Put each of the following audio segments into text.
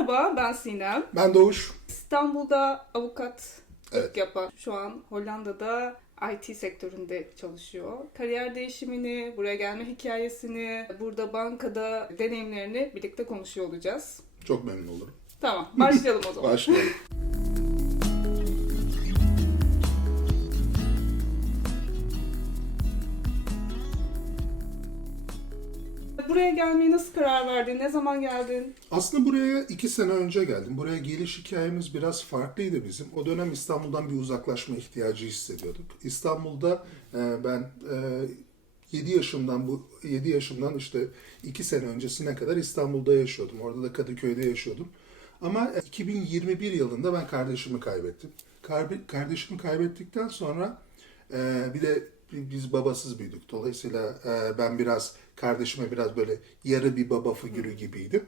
Merhaba, ben Sinem. Ben Doğuş. İstanbul'da avukat Evet. yapan, şu an Hollanda'da IT sektöründe çalışıyor. Kariyer değişimini, buraya gelme hikayesini, burada bankada deneyimlerini birlikte konuşuyor olacağız. Çok memnun olurum. Tamam, başlayalım o zaman. Başlayalım. Buraya gelmeye nasıl karar verdin? Ne zaman geldin? Aslında buraya 2 sene önce geldim. Buraya geliş hikayemiz biraz farklıydı bizim. O dönem İstanbul'dan bir uzaklaşma ihtiyacı hissediyorduk. İstanbul'da ben 7 yaşımdan işte 2 sene öncesine kadar İstanbul'da yaşıyordum. Orada da Kadıköy'de yaşıyordum. Ama 2021 yılında ben kardeşimi kaybettim. Kardeşimi kaybettikten sonra bir de biz babasız büyüdük. Dolayısıyla ben kardeşime biraz böyle yarı bir baba figürü gibiydim.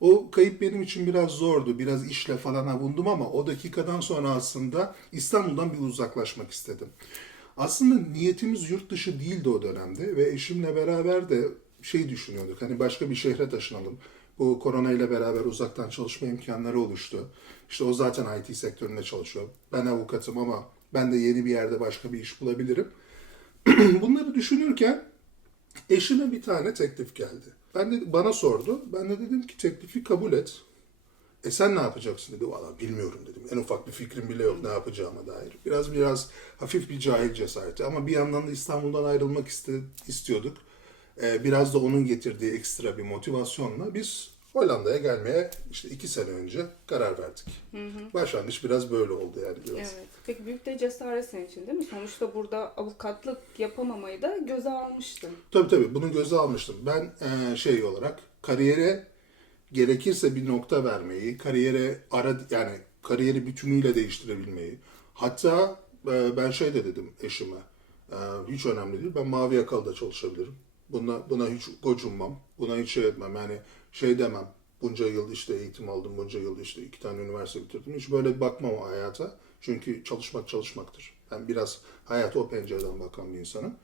O kayıp benim için biraz zordu. Biraz işle falan avundum ama o dakikadan sonra aslında İstanbul'dan bir uzaklaşmak istedim. Aslında niyetimiz yurt dışı değildi o dönemde ve eşimle beraber de düşünüyorduk. Hani başka bir şehre taşınalım. Bu korona ile beraber uzaktan çalışma imkanları oluştu. İşte o zaten IT sektöründe çalışıyor. Ben avukatım ama ben de yeni bir yerde başka bir iş bulabilirim. Bunları düşünürken eşime bir tane teklif geldi. Bana sordu. Ben de dedim ki teklifi kabul et. Sen ne yapacaksın dedi. Valla bilmiyorum dedim. En ufak bir fikrim bile yok ne yapacağıma dair. Biraz hafif bir cahil cesareti. Ama bir yandan da İstanbul'dan ayrılmak istiyorduk. Biraz da onun getirdiği ekstra bir motivasyonla biz Hollanda'ya gelmeye işte 2 sene önce karar verdik. Başlangıç biraz böyle oldu yani biraz. Evet. Peki büyük de cesaret senin için değil mi? Sonuçta burada avukatlık yapamamayı da göze almıştın. Tabii bunu göze almıştım. Ben olarak kariyere gerekirse bir nokta vermeyi, kariyeri bütünüyle değiştirebilmeyi. Hatta ben de dedim eşime, hiç önemli değil, ben mavi yakalı da çalışabilirim. Buna hiç gocunmam, buna hiç etmem. Yani demem, bunca yıl işte eğitim aldım, bunca yıl işte 2 tane üniversite bitirdim. Hiç böyle bakmam o hayata. Çünkü çalışmak çalışmaktır. Ben biraz hayata o pencereden bakan bir insanım.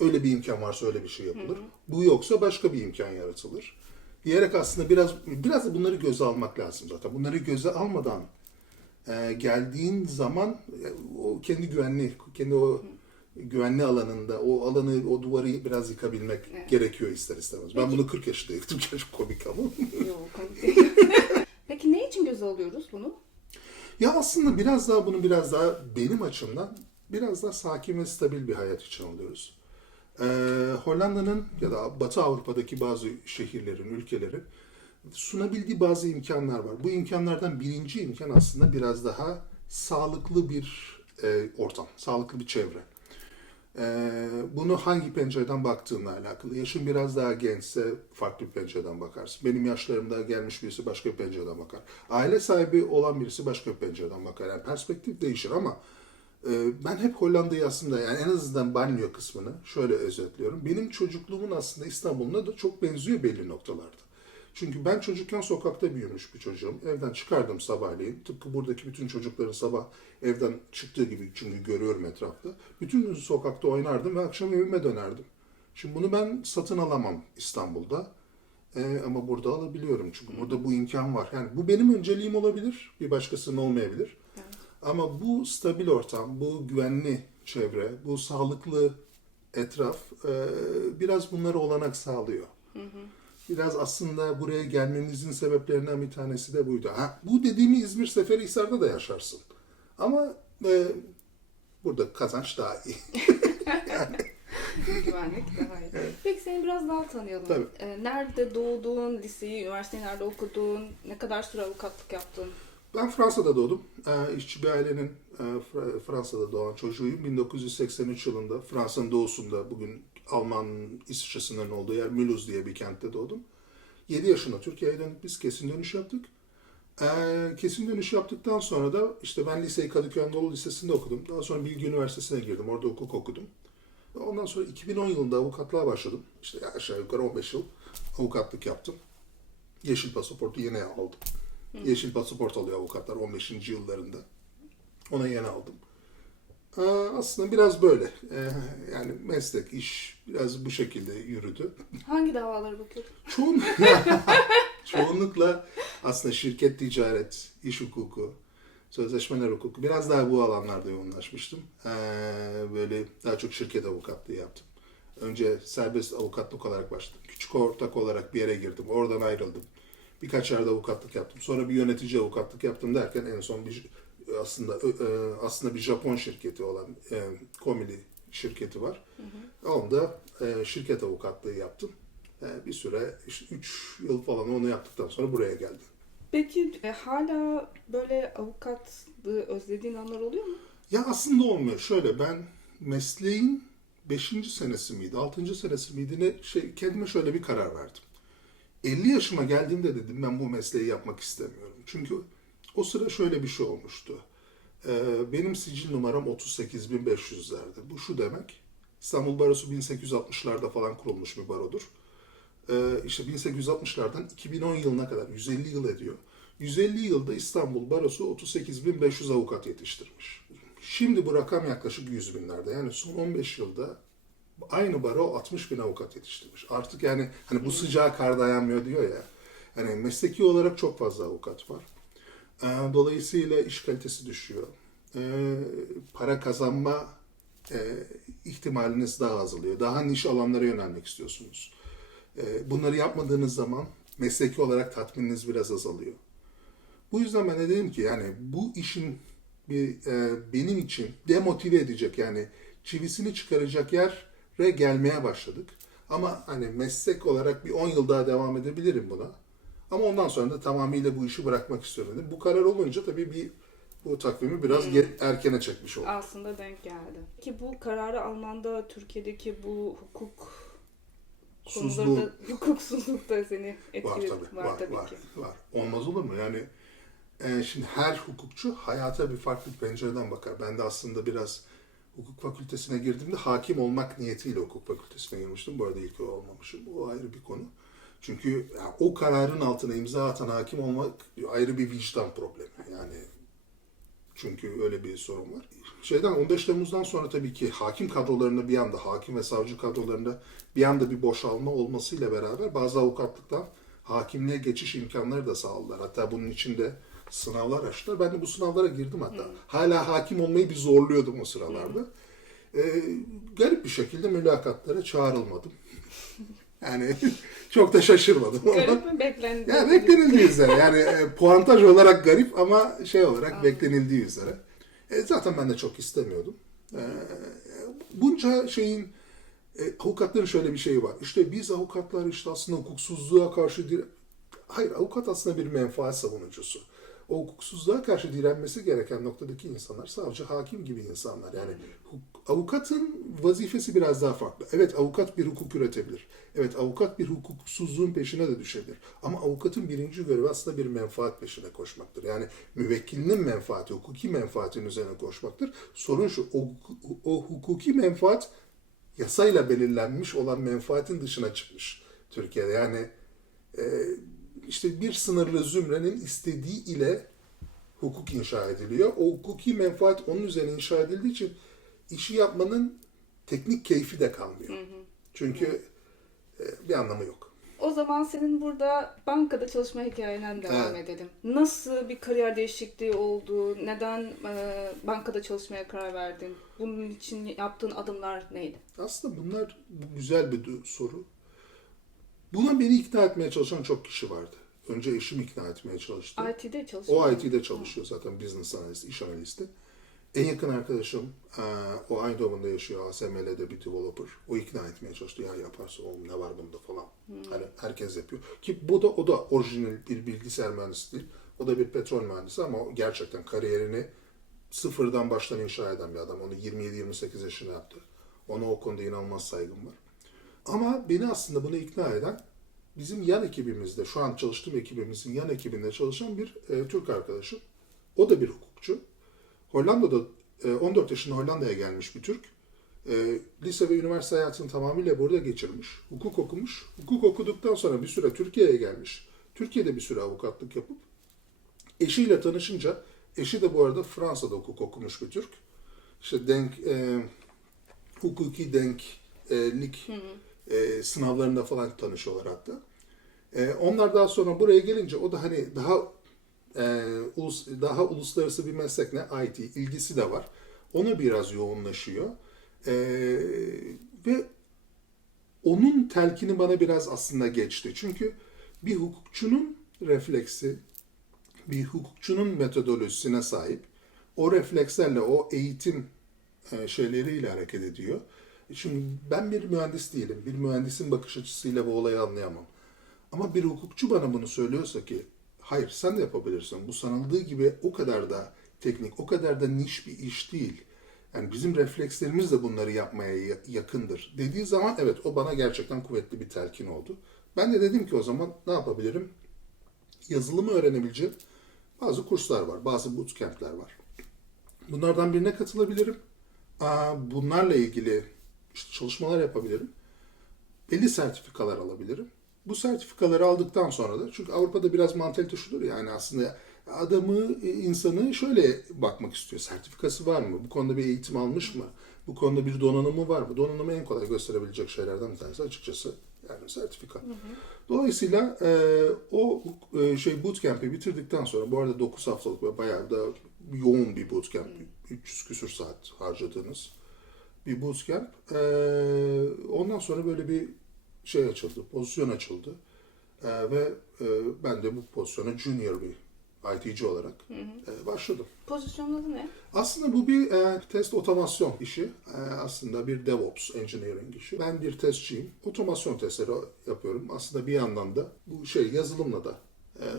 Öyle bir imkan varsa öyle bir şey yapılır. Bu yoksa başka bir imkan yaratılır diyerek aslında biraz da bunları göze almak lazım zaten. Bunları göze almadan geldiğin zaman o kendi o güvenli alanında o duvarı biraz yıkabilmek gerekiyor ister istemez. Ben bunu 40 yaşında yıktım. Çok komik ama. Yok, komik değil. Peki ne için göze alıyoruz bunu? Ya aslında biraz daha benim açımdan biraz daha sakin ve stabil bir hayat için alıyoruz. Hollanda'nın ya da Batı Avrupa'daki bazı şehirlerin, ülkelerin sunabildiği bazı imkanlar var. Bu imkanlardan birinci imkan aslında biraz daha sağlıklı bir ortam, sağlıklı bir çevre. Bunu hangi pencereden baktığınla alakalı. Yaşın biraz daha gençse farklı bir pencereden bakarsın. Benim yaşlarımda gelmiş birisi başka bir pencereden bakar. Aile sahibi olan birisi başka bir pencereden bakar. Yani perspektif değişir ama ben hep Hollanda'yı aslında yani en azından banliyö kısmını şöyle özetliyorum. Benim çocukluğumun aslında İstanbul'una da çok benziyor belli noktalarda. Çünkü ben çocukken sokakta büyümüş bir çocuğum. Evden çıkardım sabahleyin. Tıpkı buradaki bütün çocukların sabah evden çıktığı gibi çünkü görüyorum etrafta. Bütün gün sokakta oynardım ve akşam evime dönerdim. Şimdi bunu ben satın alamam İstanbul'da. Ama burada alabiliyorum çünkü burada bu imkan var. Yani bu benim önceliğim olabilir, bir başkasının olmayabilir. Evet. Ama bu stabil ortam, bu güvenli çevre, bu sağlıklı etraf biraz bunlara olanak sağlıyor. Biraz aslında buraya gelmemizin sebeplerinden bir tanesi de buydu. Bu dediğimi İzmir Seferihisar'da da yaşarsın. Ama burada kazanç daha iyi. Güvenlik daha iyi. Evet. Peki seni biraz daha tanıyalım. Tabii. Nerede doğdun, liseyi, üniversiteyi nerede okudun, ne kadar süre avukatlık yaptın? Ben Fransa'da doğdum. İşçi bir ailenin Fransa'da doğan çocuğuyum. 1983 yılında Fransa'nın doğusunda bugün Alman İsviçre sınırının olduğu yer Mulhouse diye bir kentte doğdum. 7 yaşında Türkiye'ye döndük biz. Kesin dönüş yaptık. Kesin dönüş yaptıktan sonra da işte ben liseyi Kadıköy Anadolu Lisesi'nde okudum. Daha sonra Bilgi Üniversitesi'ne girdim. Orada hukuk okudum. Ondan sonra 2010 yılında avukatlığa başladım. İşte aşağı yukarı 15 yıl avukatlık yaptım. Yeşil pasaportu yeni aldım. Yeşil pasaport alıyor avukatlar 15. yıllarında. Ona yeni aldım. Aslında biraz böyle. Yani meslek, iş biraz bu şekilde yürüdü. Hangi davalara bakıyordun? Çoğunlukla aslında şirket ticaret, iş hukuku, sözleşmeler hukuku, biraz daha bu alanlarda yoğunlaşmıştım. Böyle daha çok şirket avukatlığı yaptım. Önce serbest avukatlık olarak başladım. Küçük ortak olarak bir yere girdim. Oradan ayrıldım. Birkaç yerde avukatlık yaptım. Sonra bir yönetici avukatlık yaptım derken en son aslında bir Japon şirketi olan Komili şirketi var. Onda şirket avukatlığı yaptım. Bir süre, işte 3 yıl falan onu yaptıktan sonra buraya geldim. Peki hala böyle avukatlığı özlediğin anlar oluyor mu? Ya aslında olmuyor. Şöyle, ben mesleğin 5. senesi miydi, 6. senesi miydi ne kendime şöyle bir karar verdim. 50 yaşıma geldiğimde dedim ben bu mesleği yapmak istemiyorum. Çünkü o sıra şöyle bir şey olmuştu. Benim sicil numaram 38.500'lerde. Bu şu demek. İstanbul Barosu 1860'larda falan kurulmuş bir barodur. İşte 1860'lardan 2010 yılına kadar 150 yıl ediyor. 150 yılda İstanbul Barosu 38.500 avukat yetiştirmiş. Şimdi bu rakam yaklaşık 100 binlerde. Yani son 15 yılda aynı baro 60.000 avukat yetiştirmiş. Artık yani hani bu sıcağa kar dayanmıyor diyor ya. Yani mesleki olarak çok fazla avukat var. Dolayısıyla iş kalitesi düşüyor. Para kazanma ihtimaliniz daha azalıyor. Daha niş alanlara yönelmek istiyorsunuz. Bunları yapmadığınız zaman mesleki olarak tatmininiz biraz azalıyor. Bu yüzden ben de dedim ki yani bu işin benim için demotive edecek, yani çivisini çıkaracak yere gelmeye başladık. Ama hani meslek olarak bir 10 yıl daha devam edebilirim buna. Ama ondan sonra da tamamıyla bu işi bırakmak istiyorum dedim. Bu karar olunca tabii bu takvimi biraz erkene çekmiş oldum. Aslında denk geldi. Ki bu kararı almanda Türkiye'deki bu hukuk konularında hukuksuzluk da seni etkiledi. Var tabii. Var. Olmaz olur mu? Yani şimdi her hukukçu hayata bir farklı pencereden bakar. Ben de aslında biraz hukuk fakültesine girdiğimde hakim olmak niyetiyle hukuk fakültesine girmiştim. Bu arada ilk olmamışım. O ayrı bir konu. Çünkü yani o kararın altına imza atan hakim olmak ayrı bir vicdan problemi. Yani çünkü öyle bir sorun var. 15 Temmuz'dan sonra tabii ki hakim kadrolarında bir anda, hakim ve savcı kadrolarında bir anda bir boşalma olmasıyla beraber bazı avukatlıktan hakimliğe geçiş imkanları da sağladılar. Hatta bunun içinde sınavlar açtılar. Ben de bu sınavlara girdim hatta. Hala hakim olmayı bir zorluyordum o sıralarda. Garip bir şekilde mülakatlara çağrılmadım. Yani çok da şaşırmadım. Garip mi beklendi? Yani beklenildiği üzere. Yani puantaj olarak garip ama olarak beklenildiği üzere. Zaten ben de çok istemiyordum. Bunca avukatların şöyle bir şeyi var. İşte biz avukatlar işte aslında hukuksuzluğa karşı hayır, avukat aslında bir menfaat savunucusu. O hukuksuzluğa karşı direnmesi gereken noktadaki insanlar savcı, hakim gibi insanlar. Yani avukatın vazifesi biraz daha farklı. Evet, avukat bir hukuk üretebilir. Evet, avukat bir hukuksuzluğun peşine de düşebilir. Ama avukatın birinci görevi aslında bir menfaat peşine koşmaktır. Yani müvekkilinin menfaati, hukuki menfaatin üzerine koşmaktır. Sorun şu, o hukuki menfaat yasayla belirlenmiş olan menfaatin dışına çıkmış Türkiye'de. Yani işte bir sınırlı zümrenin istediği ile hukuk inşa ediliyor. O hukuki menfaat onun üzerine inşa edildiği için işi yapmanın teknik keyfi de kalmıyor. Çünkü bir anlamı yok. O zaman senin burada bankada çalışma hikayenden devam edelim. Nasıl bir kariyer değişikliği oldu? Neden bankada çalışmaya karar verdin? Bunun için yaptığın adımlar neydi? Aslında bunlar güzel bir soru. Buna beni ikna etmeye çalışan çok kişi vardı. Önce eşim ikna etmeye çalıştı. IT'de çalışıyor. O IT'de çalışıyor zaten, business analyst, iş analisti. En yakın arkadaşım, o Eindhoven'da yaşıyor, ASML'de bir developer. O ikna etmeye çalıştı. Ya yaparsa oğlum ne var bunda falan. Hani herkes yapıyor. Ki o da orijinal bir bilgisayar mühendisi değil. O da bir petrol mühendisi ama gerçekten kariyerini sıfırdan baştan inşa eden bir adam. Onu 27-28 yaşına yaptı. Ona o konuda inanılmaz saygım var. Ama beni aslında buna ikna eden bizim yan ekibimizde, şu an çalıştığım ekibimizin yan ekibinde çalışan bir Türk arkadaşım. O da bir hukukçu. Hollanda'da 14 yaşında Hollanda'ya gelmiş bir Türk. Lise ve üniversite hayatını tamamıyla burada geçirmiş. Hukuk okumuş. Hukuk okuduktan sonra bir süre Türkiye'ye gelmiş. Türkiye'de bir süre avukatlık yapıp eşiyle tanışınca, eşi de bu arada Fransa'da hukuk okumuş bir Türk. İşte hukuki denklik sınavlarında falan tanışıyorlar hatta. Onlar daha sonra buraya gelince o da hani daha uluslararası bir meslek ne? IT ilgisi de var. Ona biraz yoğunlaşıyor. E, ve onun telkini bana biraz aslında geçti. Çünkü bir hukukçunun refleksi, bir hukukçunun metodolojisine sahip. O reflekslerle, o eğitim şeyleriyle hareket ediyor. Şimdi ben bir mühendis değilim. Bir mühendisin bakış açısıyla bu olayı anlayamam. Ama bir hukukçu bana bunu söylüyorsa ki hayır sen de yapabilirsin. Bu sanıldığı gibi o kadar da teknik, o kadar da niş bir iş değil. Yani bizim reflekslerimiz de bunları yapmaya yakındır dediği zaman evet o bana gerçekten kuvvetli bir telkin oldu. Ben de dedim ki o zaman ne yapabilirim? Yazılımı öğrenebileceğim bazı kurslar var, bazı bootcamp'ler var. Bunlardan birine katılabilirim. Bunlarla ilgili işte çalışmalar yapabilirim. Belli sertifikalar alabilirim. Bu sertifikaları aldıktan sonra da çünkü Avrupa'da biraz mantalite şudur yani aslında insanı şöyle bakmak istiyor. Sertifikası var mı? Bu konuda bir eğitim almış mı? Bu konuda bir donanımı var mı? Donanımı en kolay gösterebilecek şeylerden bir tanesi açıkçası yani sertifika. Hı hı. Dolayısıyla bootcamp'i bitirdikten sonra bu arada 9 haftalık ve bayağı da yoğun bir bootcamp. 300 küsur saat harcadığınız bir bootcamp. Ondan sonra böyle bir şey açıldı, pozisyon açıldı. Ben de bu pozisyona junior bir IT'ci olarak başladım. Pozisyonun adı ne? Aslında bu bir test otomasyon işi. Aslında bir DevOps engineering işi. Ben bir testçiyim. Otomasyon testleri yapıyorum. Aslında bir yandan da bu yazılımla da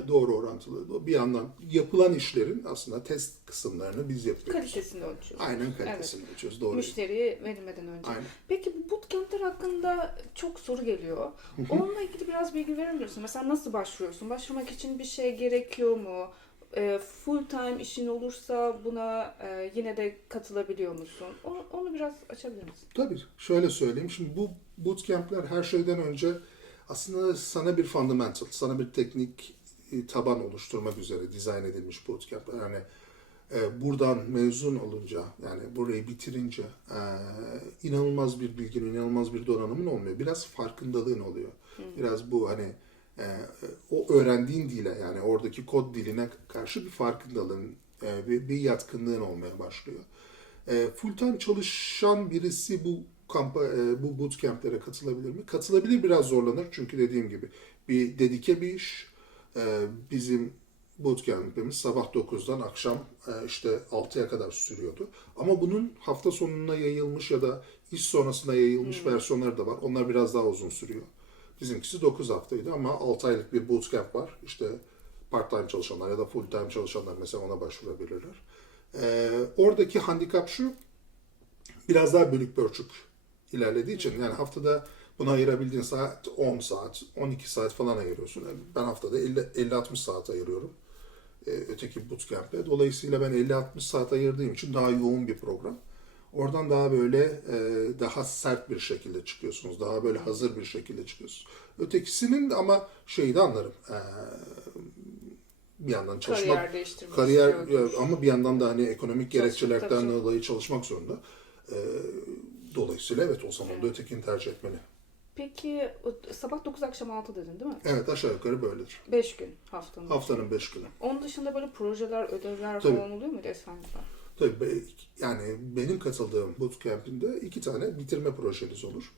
doğru orantılı. Bir yandan yapılan işlerin aslında test kısımlarını biz yapıyoruz. Kalitesini ölçüyoruz. Aynen kalitesini ölçüyoruz. Doğru. Müşteriye verilmeden önce. Aynen. Peki bu bootcamp'ler hakkında çok soru geliyor. Onunla ilgili biraz bilgi verir misin? Mesela nasıl başvuruyorsun? Başvurmak için bir şey gerekiyor mu? Full time işin olursa buna yine de katılabiliyor musun? Onu biraz açabilir misin? Tabii. Şöyle söyleyeyim. Şimdi bu bootcamp'ler her şeyden önce aslında sana bir fundamental, sana bir teknik taban oluşturmak üzere dizayn edilmiş bootcamp'ler. Yani buradan mezun olunca, yani burayı bitirince inanılmaz bir bilgin, inanılmaz bir donanımın olmuyor. Biraz farkındalığın oluyor. Biraz bu o öğrendiğin dile yani oradaki kod diline karşı bir farkındalığın, bir yatkınlığın olmaya başlıyor. Full time çalışan birisi bu bootcamp'lere katılabilir mi? Katılabilir, biraz zorlanır çünkü dediğim gibi bir dedike bir iş. Bizim bootcamp'imiz sabah 9'dan akşam işte 6'ya kadar sürüyordu. Ama bunun hafta sonuna yayılmış ya da iş sonrasına yayılmış versiyonları da var. Onlar biraz daha uzun sürüyor. Bizimkisi 9 haftaydı ama 6 aylık bir bootcamp var. İşte part-time çalışanlar ya da full-time çalışanlar mesela ona başvurabilirler. Oradaki handikap şu, biraz daha bölük pörçük ilerlediği için yani haftada buna ayırabildiğin saat 10 saat, 12 saat falan ayırıyorsun. Yani ben haftada 50-60 saat ayırıyorum öteki bootcamp'e. Dolayısıyla ben 50-60 saat ayırdığım için daha yoğun bir program. Oradan daha böyle daha sert bir şekilde çıkıyorsunuz. Daha böyle hazır bir şekilde çıkıyorsunuz. Ötekisinin de ama şeyi de anlarım. Bir yandan çalışmak, Kariyer değiştirmek ama bir yandan da hani ekonomik gerekçelerden dolayı çalışmak zorunda. Dolayısıyla evet o zaman da ötekini tercih etmeli. Peki sabah 9 akşam 6 dedin değil mi? Evet aşağı yukarı böyledir. 5 gün haftanın. Haftanın 5 günü. Onun dışında böyle projeler, ödevler Tabii. falan oluyor muydu Esfendi'de? Tabii yani benim katıldığım bootcamp'inde 2 tane bitirme projeniz olur.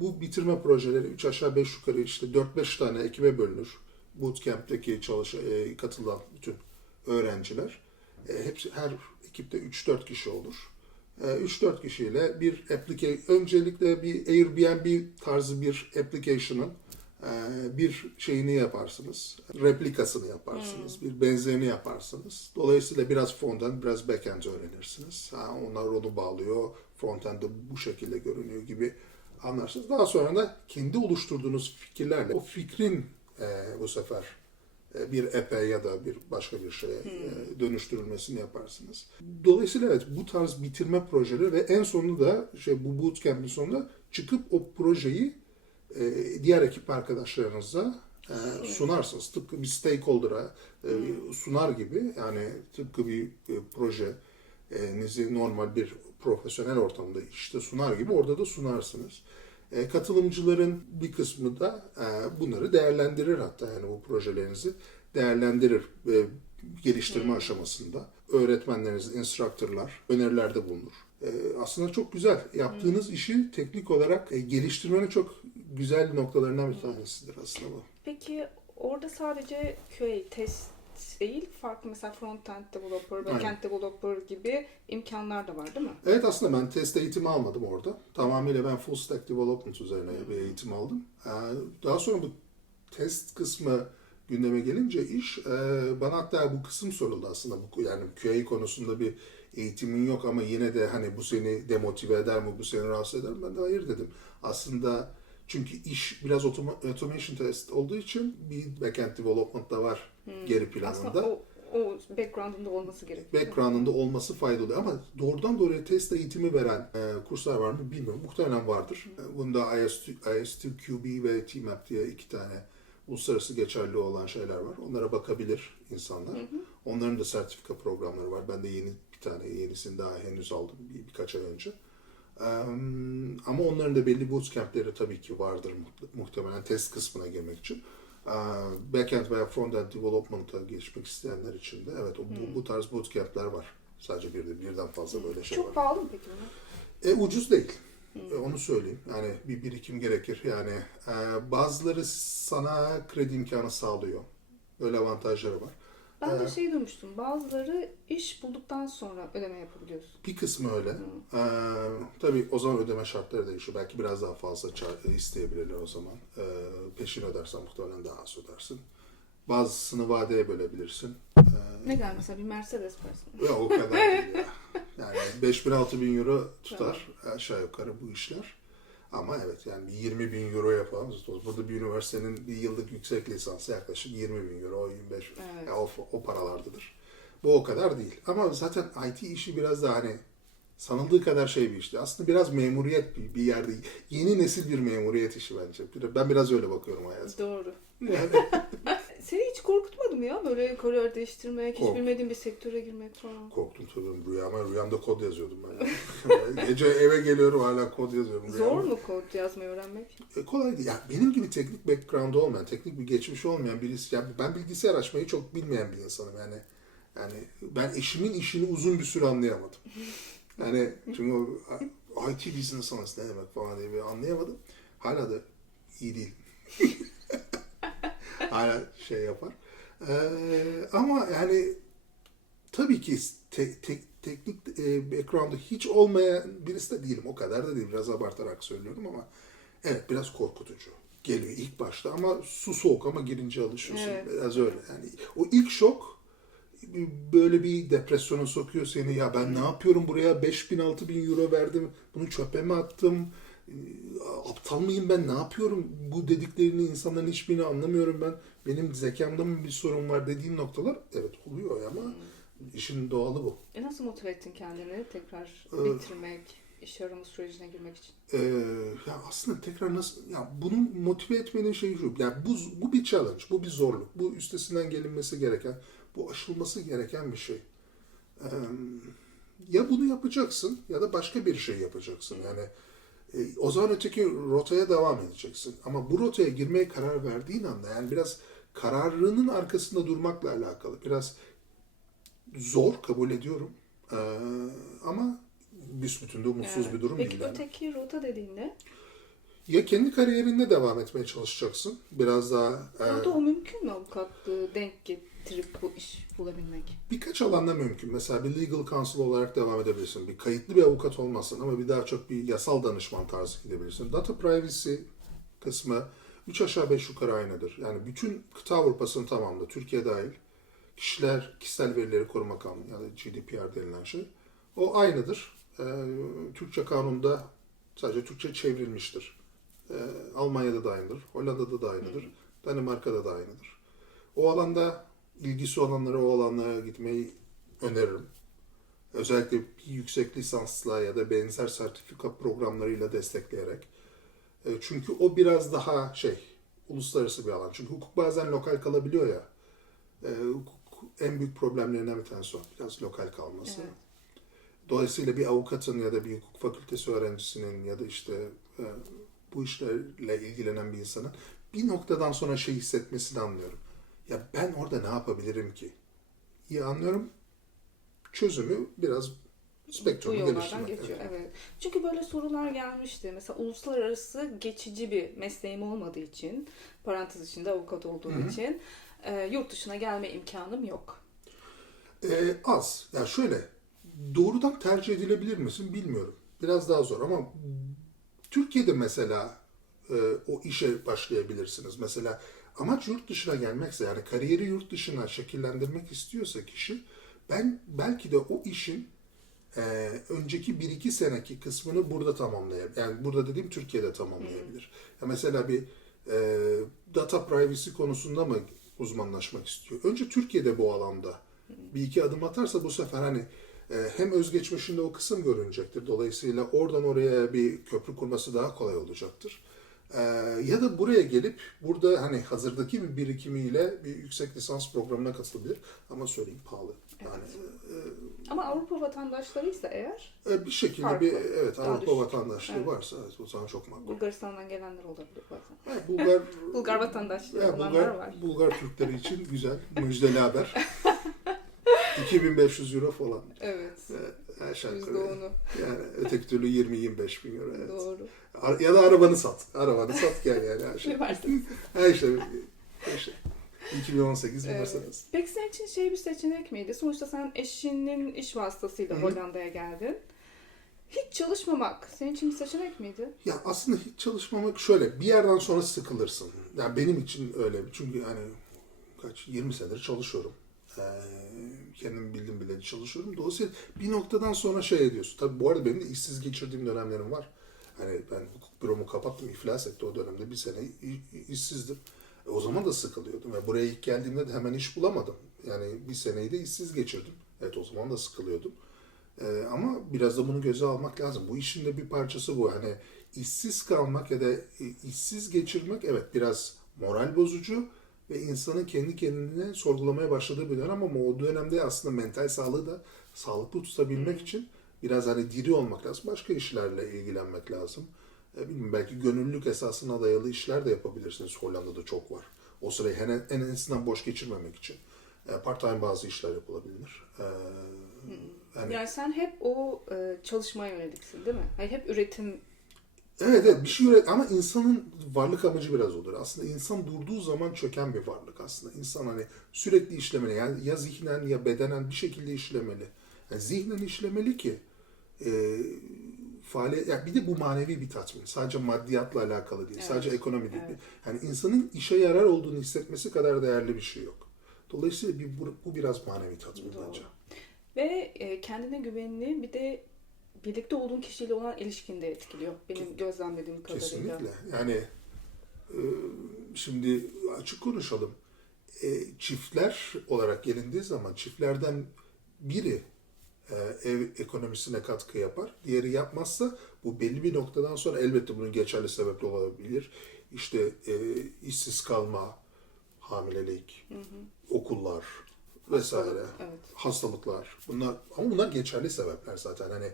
Bu bitirme projeleri 3 aşağı 5 yukarı işte 4-5 tane ekibe bölünür. Bootcamp'teki katılan bütün öğrenciler. Her ekipte 3-4 kişi olur. 3-4 kişiyle öncelikle bir Airbnb tarzı bir application'ın bir şeyini yaparsınız. Replikasını yaparsınız. Bir benzerini yaparsınız. Dolayısıyla biraz frontend, biraz backend öğrenirsiniz. Onlar onu bağlıyor. Frontend'de bu şekilde görünüyor gibi anlarsınız. Daha sonra da kendi oluşturduğunuz fikirlerle o fikrin bu sefer bir app'e ya da bir başka bir şeye dönüştürülmesini yaparsınız. Dolayısıyla evet bu tarz bitirme projeleri ve en sonunda da bu bootcamp'in sonunda çıkıp o projeyi diğer ekip arkadaşlarınıza sunarsınız. Tıpkı bir stakeholder'a sunar gibi yani tıpkı bir projenizi normal bir profesyonel ortamda işte sunar gibi orada da sunarsınız. Katılımcıların bir kısmı da bunları değerlendirir, hatta yani bu projelerinizi değerlendirir geliştirme aşamasında. Öğretmenleriniz, instructorlar önerilerde bulunur. Aslında çok güzel. Yaptığınız işi teknik olarak geliştirmenin çok güzel noktalarından bir tanesidir aslında bu. Peki orada sadece QA, test değil, farklı mesela front-end developer, back-end developer gibi imkanlar da var değil mi? Evet, aslında ben test eğitimi almadım orada. Tamamıyla ben full stack development üzerine bir eğitim aldım. Daha sonra bu test kısmı gündeme gelince iş, bana hatta bu kısım soruldu aslında. Yani QA konusunda bir eğitimin yok ama yine de hani bu seni demotive eder mi, bu seni rahatsız eder mi? Ben de hayır dedim. Aslında çünkü iş biraz automation test olduğu için bir backend development da var geri planında. Aslında o background'unda olması gerekiyor. Background'ında olması faydalı ama doğrudan doğruya test eğitimi veren kurslar var mı bilmiyorum. Muhtemelen vardır. Bunda IS2QB ve TMAP diye 2 tane uluslararası geçerli olan şeyler var. Onlara bakabilir insanlar. Onların da sertifika programları var. Ben de bir tane yenisini daha henüz aldım birkaç ay önce. Ama onların da belli bootcamp'leri tabii ki vardır muhtemelen test kısmına girmek için. Backend veya frontend development'a geçmek isteyenler için de evet bu tarz bootcamp'ler var. Sadece birden fazla böyle şey var. Çok pahalı mı peki bunlar? Ucuz değil. Onu söyleyeyim. Yani bir birikim gerekir. Yani bazıları sana kredi imkanı sağlıyor. Böyle avantajları var. Ben de duymuştum. Bazıları iş bulduktan sonra ödeme yapabiliyorsun. Bir kısmı öyle. Tabii o zaman ödeme şartları değişiyor. Belki biraz daha fazla isteyebilirler o zaman. Peşin ödersen muhtemelen daha az ödersin. Bazısını vadeye bölebilirsin. Ne kadar mesela bir Mercedes parası? Ya o kadar değil ya. Yani 5.000-6.000 euro tutar aşağı yukarı bu işler. Ama evet yani 20.000 euroya falan tutuyoruz. Burada bir üniversitenin bir yıllık yüksek lisansı yaklaşık 20.000 euro, 25 Evet. yani o paralardadır. Bu o kadar değil. Ama zaten IT işi biraz daha hani sanıldığı kadar şey bir işti. Aslında biraz memuriyet bir yerde. Yeni nesil bir memuriyet işi bence. Ben biraz öyle bakıyorum hayata. Doğru. Yani Seni hiç korkutmadı mı ya böyle kariyer değiştirmek, hiç Kork. bilmediğin bir sektöre girmek falan? korktum tabii. Rüyamda kod yazıyordum ben. Gece eve geliyorum hala kod yazıyorum. Zor mu kod yazmayı öğrenmek? Kolay değil. Yani benim gibi teknik background olmayan, teknik bir geçmiş olmayan birisi. Yani ben bilgisayar açmayı çok bilmeyen bir insanım. Yani ben eşimin işini uzun bir süre anlayamadım. Yani çünkü o IT business analyst ne demek falan diye bir anlayamadım. Hala da iyi değil. Hala şey yapar. Ama yani tabii ki teknik background'u hiç olmayan birisi de değilim. O kadar da değil. Biraz abartarak söylüyorum ama evet biraz korkutucu geliyor ilk başta ama su soğuk ama girince alışıyorsun. Evet. Biraz öyle. Yani o ilk şok böyle bir depresyona sokuyor seni. Ya ben ne yapıyorum buraya? 5.000-6.000 euro verdim. Bunu çöpe mi attım? Aptal mıyım ben? Ne yapıyorum? Bu dediklerini insanların hiçbirini anlamıyorum ben. Benim zekamda mı bir sorun var dediğin noktalar evet oluyor ama işin doğalı bu. Nasıl motive ettin kendini tekrar bitirmek, iş arama sürecine girmek için? Ya aslında tekrar nasıl ya bunun motive etmenin şeyi şu. Yani bu bir challenge, bu bir zorluk. Bu üstesinden gelinmesi gereken, bu aşılması gereken bir şey. Ya bunu yapacaksın ya da başka bir şey yapacaksın. Yani o zaman öteki rotaya devam edeceksin. Ama bu rotaya girmeye karar verdiğin anda yani biraz kararının arkasında durmakla alakalı. Biraz zor kabul ediyorum. Ama büsbütün de umutsuz bir durum Peki değil. Yani. öteki rota dediğinde? Ya kendi kariyerinde devam etmeye çalışacaksın. Biraz daha... Orada o mümkün mü avukatlığı denk getirip bu iş bulabilmek? Birkaç alanda mümkün. Mesela bir legal counsel olarak devam edebilirsin. Bir kayıtlı bir avukat olmasın ama bir daha çok bir yasal danışman tarzı gidebilirsin. Data privacy kısmı 3 aşağı 5 yukarı aynıdır. Yani bütün kıta Avrupa'sının tamamında, Türkiye dahil, kişisel verileri koruma kanunu ya da GDPR denilen şey. O aynıdır. Türkçe kanunda sadece Türkçe çevrilmiştir. Almanya'da da aynıdır, Hollanda'da da aynıdır, Danimarka'da da aynıdır. O alanda ilgisi olanlara o alanlara gitmeyi öneririm. Özellikle bir yüksek lisansla ya da benzer sertifika programlarıyla destekleyerek. Çünkü o biraz daha uluslararası bir alan. Çünkü hukuk bazen lokal kalabiliyor ya. Hukuk en büyük problemlerinden bir tanesi o. Biraz lokal kalması. Evet. Dolayısıyla bir avukatın ya da bir hukuk fakültesi öğrencisinin ya da bu işlerle ilgilenen bir insanın bir noktadan sonra şey hissetmesini anlıyorum. Ya ben orada ne yapabilirim ki? İyi anlıyorum. Çözümü biraz Bu spektrumu yollardan geliştirmek. geçiyor. Evet. Çünkü böyle sorular gelmişti. Mesela uluslararası geçici bir mesleğim olmadığı için, parantez içinde avukat olduğum için yurt dışına gelme imkanım yok. Az. Ya şöyle, doğrudan tercih edilebilir misin bilmiyorum. Biraz daha zor ama Türkiye'de mesela o işe başlayabilirsiniz. Mesela amaç yurt dışına gelmekse, yani kariyeri yurt dışına şekillendirmek istiyorsa kişi, ben belki de o işin önceki 1-2 seneki kısmını burada tamamlayabilir. Yani burada dediğim Türkiye'de tamamlayabilir. Ya mesela bir data privacy konusunda mı uzmanlaşmak istiyor? Önce Türkiye'de bu alanda bir iki adım atarsa bu sefer hani hem özgeçmişinde o kısım görünecektir. Dolayısıyla oradan oraya bir köprü kurması daha kolay olacaktır. Ya da buraya gelip burada hani hazırdaki bir birikimiyle bir yüksek lisans programına katılabilir. Ama söyleyeyim pahalı. Yani Ama Avrupa vatandaşlarıysa eğer bir şekilde farklı, evet daha Avrupa düşük. vatandaşlığı Evet. varsa evet, o zaman çok makul. Bulgaristan'dan gelenler olabilir bazen. Bulgar Bulgar vatandaşlığı ya olanlar var. Bulgar Türkleri için güzel, müjdeli haber. 2500 euro falan. Evet. Aşağı yukarı. %10'u. Yani öteki türlü 20-25 bin euro. Evet. Doğru. Ya da arabanı sat. Arabanı sat gel yani. Her şey. Üniversite. Ha işte 2018 bir Evet. Mercedes. Peki senin için şey bir seçenek miydi? Sonuçta sen eşinin iş vasıtasıyla Hollanda'ya geldin. Hiç çalışmamak senin için bir seçenek miydi? Ya aslında hiç çalışmamak şöyle, bir yerden sonra sıkılırsın. Yani benim için öyle. Çünkü hani 20 senedir çalışıyorum. Kendim bildim bile çalışıyorum. Dolayısıyla bir noktadan sonra şey ediyorsun. Tabii bu arada benim de işsiz geçirdiğim dönemlerim var. Hani ben hukuk büromu kapattım, iflas etti o dönemde. Bir sene işsizdim. O zaman da sıkılıyordum. Ve buraya ilk geldiğimde de hemen iş bulamadım. Yani bir seneyi de işsiz geçirdim. Evet, o zaman da sıkılıyordum. Ama biraz da bunu göze almak lazım. Bu işin de bir parçası bu. Hani işsiz kalmak ya da işsiz geçirmek evet biraz moral bozucu ve insanın kendi kendine sorgulamaya başladığı bir dönem, ama o dönemde aslında mental sağlığı da sağlıklı tutabilmek için biraz hani diri olmak lazım. Başka işlerle ilgilenmek lazım. Bilmiyorum, belki gönüllülük esasına dayalı işler de yapabilirsiniz. Hollanda'da çok var. O sırayı en azından boş geçirmemek için. Part-time bazı işler yapılabilir. Yani sen hep o çalışmaya yöneliksin değil mi? Yani hep üretim. Evet, bir şey üret ama insanın varlık amacı biraz olur. Aslında insan durduğu zaman çöken bir varlık aslında. İnsan hani sürekli işlemeli. Yani ya zihnen ya bedenen bir şekilde işlemeli. Yani zihnen işlemeli ki faaliyet, yani bir de bu manevi bir tatmin. Sadece maddiyatla alakalı değil. Evet. Sadece ekonomi değil. Evet. Yani insanın işe yarar olduğunu hissetmesi kadar değerli bir şey yok. Dolayısıyla bu biraz manevi tatmin Doğru. bence. Ve kendine güvenini bir de birlikte olduğun kişiyle olan ilişkini de etkiliyor. Benim gözlemlediğim kadarıyla. Kesinlikle. Yani şimdi açık konuşalım. Çiftler olarak gelindiği zaman çiftlerden biri ev ekonomisine katkı yapar. Diğeri yapmazsa bu belli bir noktadan sonra elbette bunun geçerli sebepleri olabilir. İşte işsiz kalma, hamilelik, okullar vesaire, Evet. hastalıklar. Bunlar geçerli sebepler zaten. Hani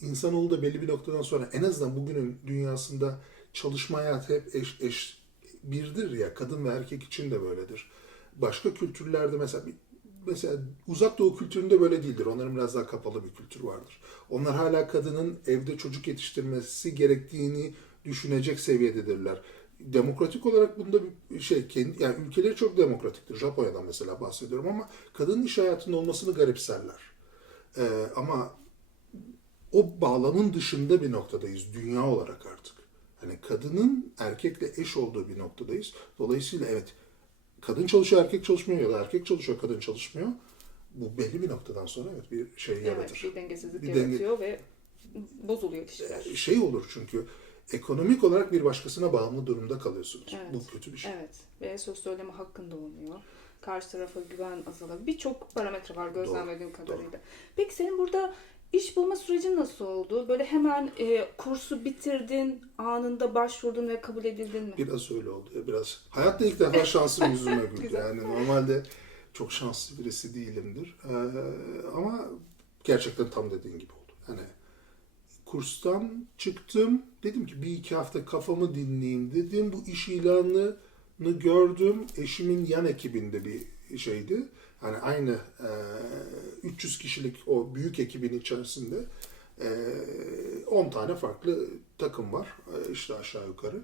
insanoğlu da belli bir noktadan sonra en azından bugünün dünyasında çalışma hayatı hep eş birdir ya, kadın ve erkek için de böyledir. Başka kültürlerde mesela Uzak Doğu kültüründe böyle değildir. Onların biraz daha kapalı bir kültür vardır. Onlar hala kadının evde çocuk yetiştirmesi gerektiğini düşünecek seviyededirler. Demokratik olarak bunda bir şey, yani ülkeleri çok demokratiktir. Japonya'dan mesela bahsediyorum, ama kadının iş hayatında olmasını garipserler. Ama o bağlamın dışında bir noktadayız dünya olarak artık. Hani kadının erkekle eş olduğu bir noktadayız. Dolayısıyla evet, kadın çalışıyor, erkek çalışmıyor, ya da erkek çalışıyor, kadın çalışmıyor. Bu belli bir noktadan sonra evet bir şey yaratır. Evet, bir dengesizlik Bir yaratıyor ve bozuluyor ilişkiler. Şey olur çünkü ekonomik olarak bir başkasına bağımlı durumda kalıyorsunuz. Evet. Bu kötü bir şey. Evet. Ve söz söyleme hakkın da olmuyor. Karşı tarafa güven azalıyor. Birçok parametre var gözlemlediğim kadarıyla. Peki senin burada iş bulma sürecin nasıl oldu? Böyle hemen kursu bitirdin, anında başvurdun ve kabul edildin mi? Biraz öyle oldu. Biraz hayatta ilk defa şansım yüzüme güldü. Güzel. Yani normalde çok şanslı birisi değilimdir. Ama gerçekten tam dediğin gibi oldu. Yani kurstan çıktım. Dedim ki bir iki hafta kafamı dinleyeyim dedim. Bu iş ilanını gördüm. Eşimin yan ekibinde bir şeydi. Yani aynı 300 kişilik o büyük ekibin içerisinde 10 tane farklı takım var. İşte aşağı yukarı.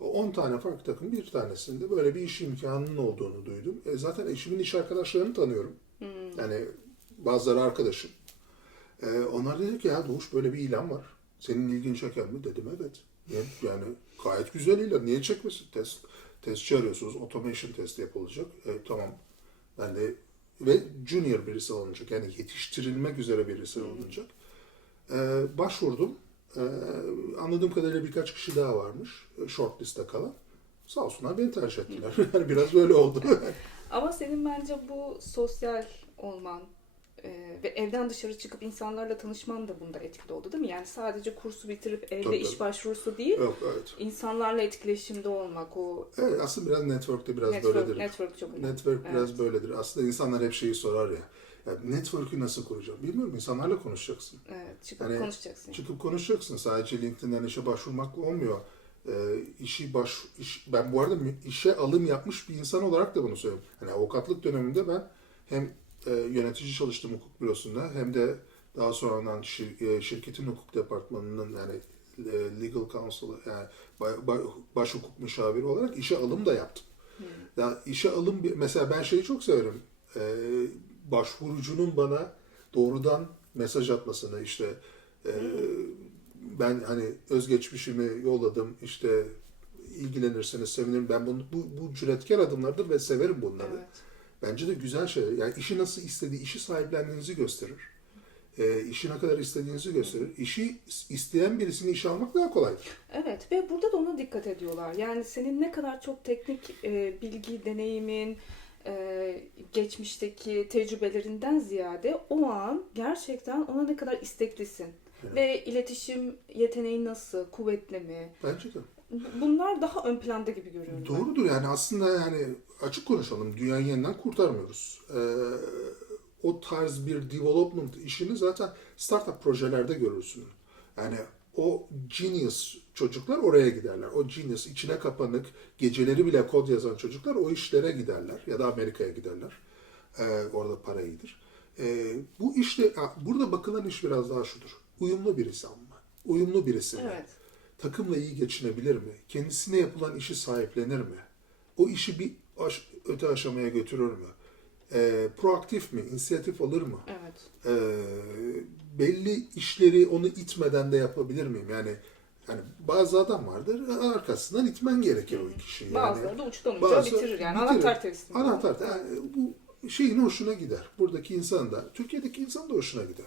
O 10 tane farklı takım bir tanesinde böyle bir iş imkanının olduğunu duydum. Zaten eşimin iş arkadaşlarını tanıyorum. Yani bazıları arkadaşım. Onlar dedi ki ya Doğuş böyle bir ilan var. Senin ilgini çeker mi? Dedim evet. Yani gayet güzel ilan. Niye çekmesin? Testçi arıyorsunuz. Automation testi yapılacak. Tamam. Ben de ve junior birisi alınacak. Yani yetiştirilmek üzere birisi alınacak. Başvurdum. Anladığım kadarıyla birkaç kişi daha varmış. Shortlist'te kalan. Sağ olsunlar beni tercih ettiler. Yani biraz böyle oldu. Ama senin bence bu sosyal olman ve evden dışarı çıkıp insanlarla tanışman da bunda etkili oldu değil mi? Yani sadece kursu bitirip evde Tabii, iş tabii. başvurusu değil, Yok, evet. insanlarla etkileşimde olmak, o Evet, aslında biraz network'te biraz böyledir. network çok önemli. Network biraz Evet. böyledir. Aslında insanlar hep şeyi sorar ya. Ya network'ü nasıl kuracağım? Bilmiyorum. İnsanlarla konuşacaksın. Evet, çıkıp Hani konuşacaksın. çıkıp konuşacaksın. Sadece LinkedIn'den işe başvurmakla olmuyor. Ben bu arada işe alım yapmış bir insan olarak da bunu söylüyorum. Hani avukatlık döneminde ben hem yönetici çalıştım hukuk bürosunda hem de daha sonradan şirketin hukuk departmanının yani legal counsel yani baş hukuk müşaviri olarak işe alım da yaptım. Ya işe alım mesela ben şeyi çok severim. Başvurucunun bana doğrudan mesaj atmasını işte ben hani özgeçmişimi yolladım işte ilgilenirseniz sevinirim. Ben bu cüretkar adımlardır ve severim bunları. Evet. Bence de güzel şeyler. Yani işi nasıl istediği, işi sahiplendiğinizi gösterir. İşi ne kadar istediğinizi gösterir. İşi isteyen birisini işe almak daha kolaydır. Evet ve burada da ona dikkat ediyorlar. Yani senin ne kadar çok teknik bilgi, deneyimin, geçmişteki tecrübelerinden ziyade o an gerçekten ona ne kadar isteklisin. Evet. Ve iletişim yeteneğin nasıl, kuvvetli mi? Bence de. Bunlar daha ön planda gibi görüyorum ben. Doğrudur yani aslında yani açık konuşalım. Dünyayı yeniden kurtarmıyoruz. O tarz bir development işini zaten startup projelerde görürsün. Yani o genius çocuklar oraya giderler. O genius içine kapanık, geceleri bile kod yazan çocuklar o işlere giderler. Ya da Amerika'ya giderler. Orada para iyidir. Bu işte, burada bakılan iş biraz daha şudur. Uyumlu bir insan mı? Uyumlu birisi mi? Evet. Takımla iyi geçinebilir mi? Kendisine yapılan işi sahiplenir mi? O işi bir öte aşamaya götürür mü? Proaktif mi? İnisiyatif alır mı? Evet. Belli işleri onu itmeden de yapabilir miyim? Yani bazı adam vardır arkasından itmen gerekir o kişiyi. Bazıları da uçtan uca bazı bitirir yani. bitirir. Anahtar teslim. Anahtar. Yani bu şeyin hoşuna gider. Buradaki insan da, Türkiye'deki insan da hoşuna gider.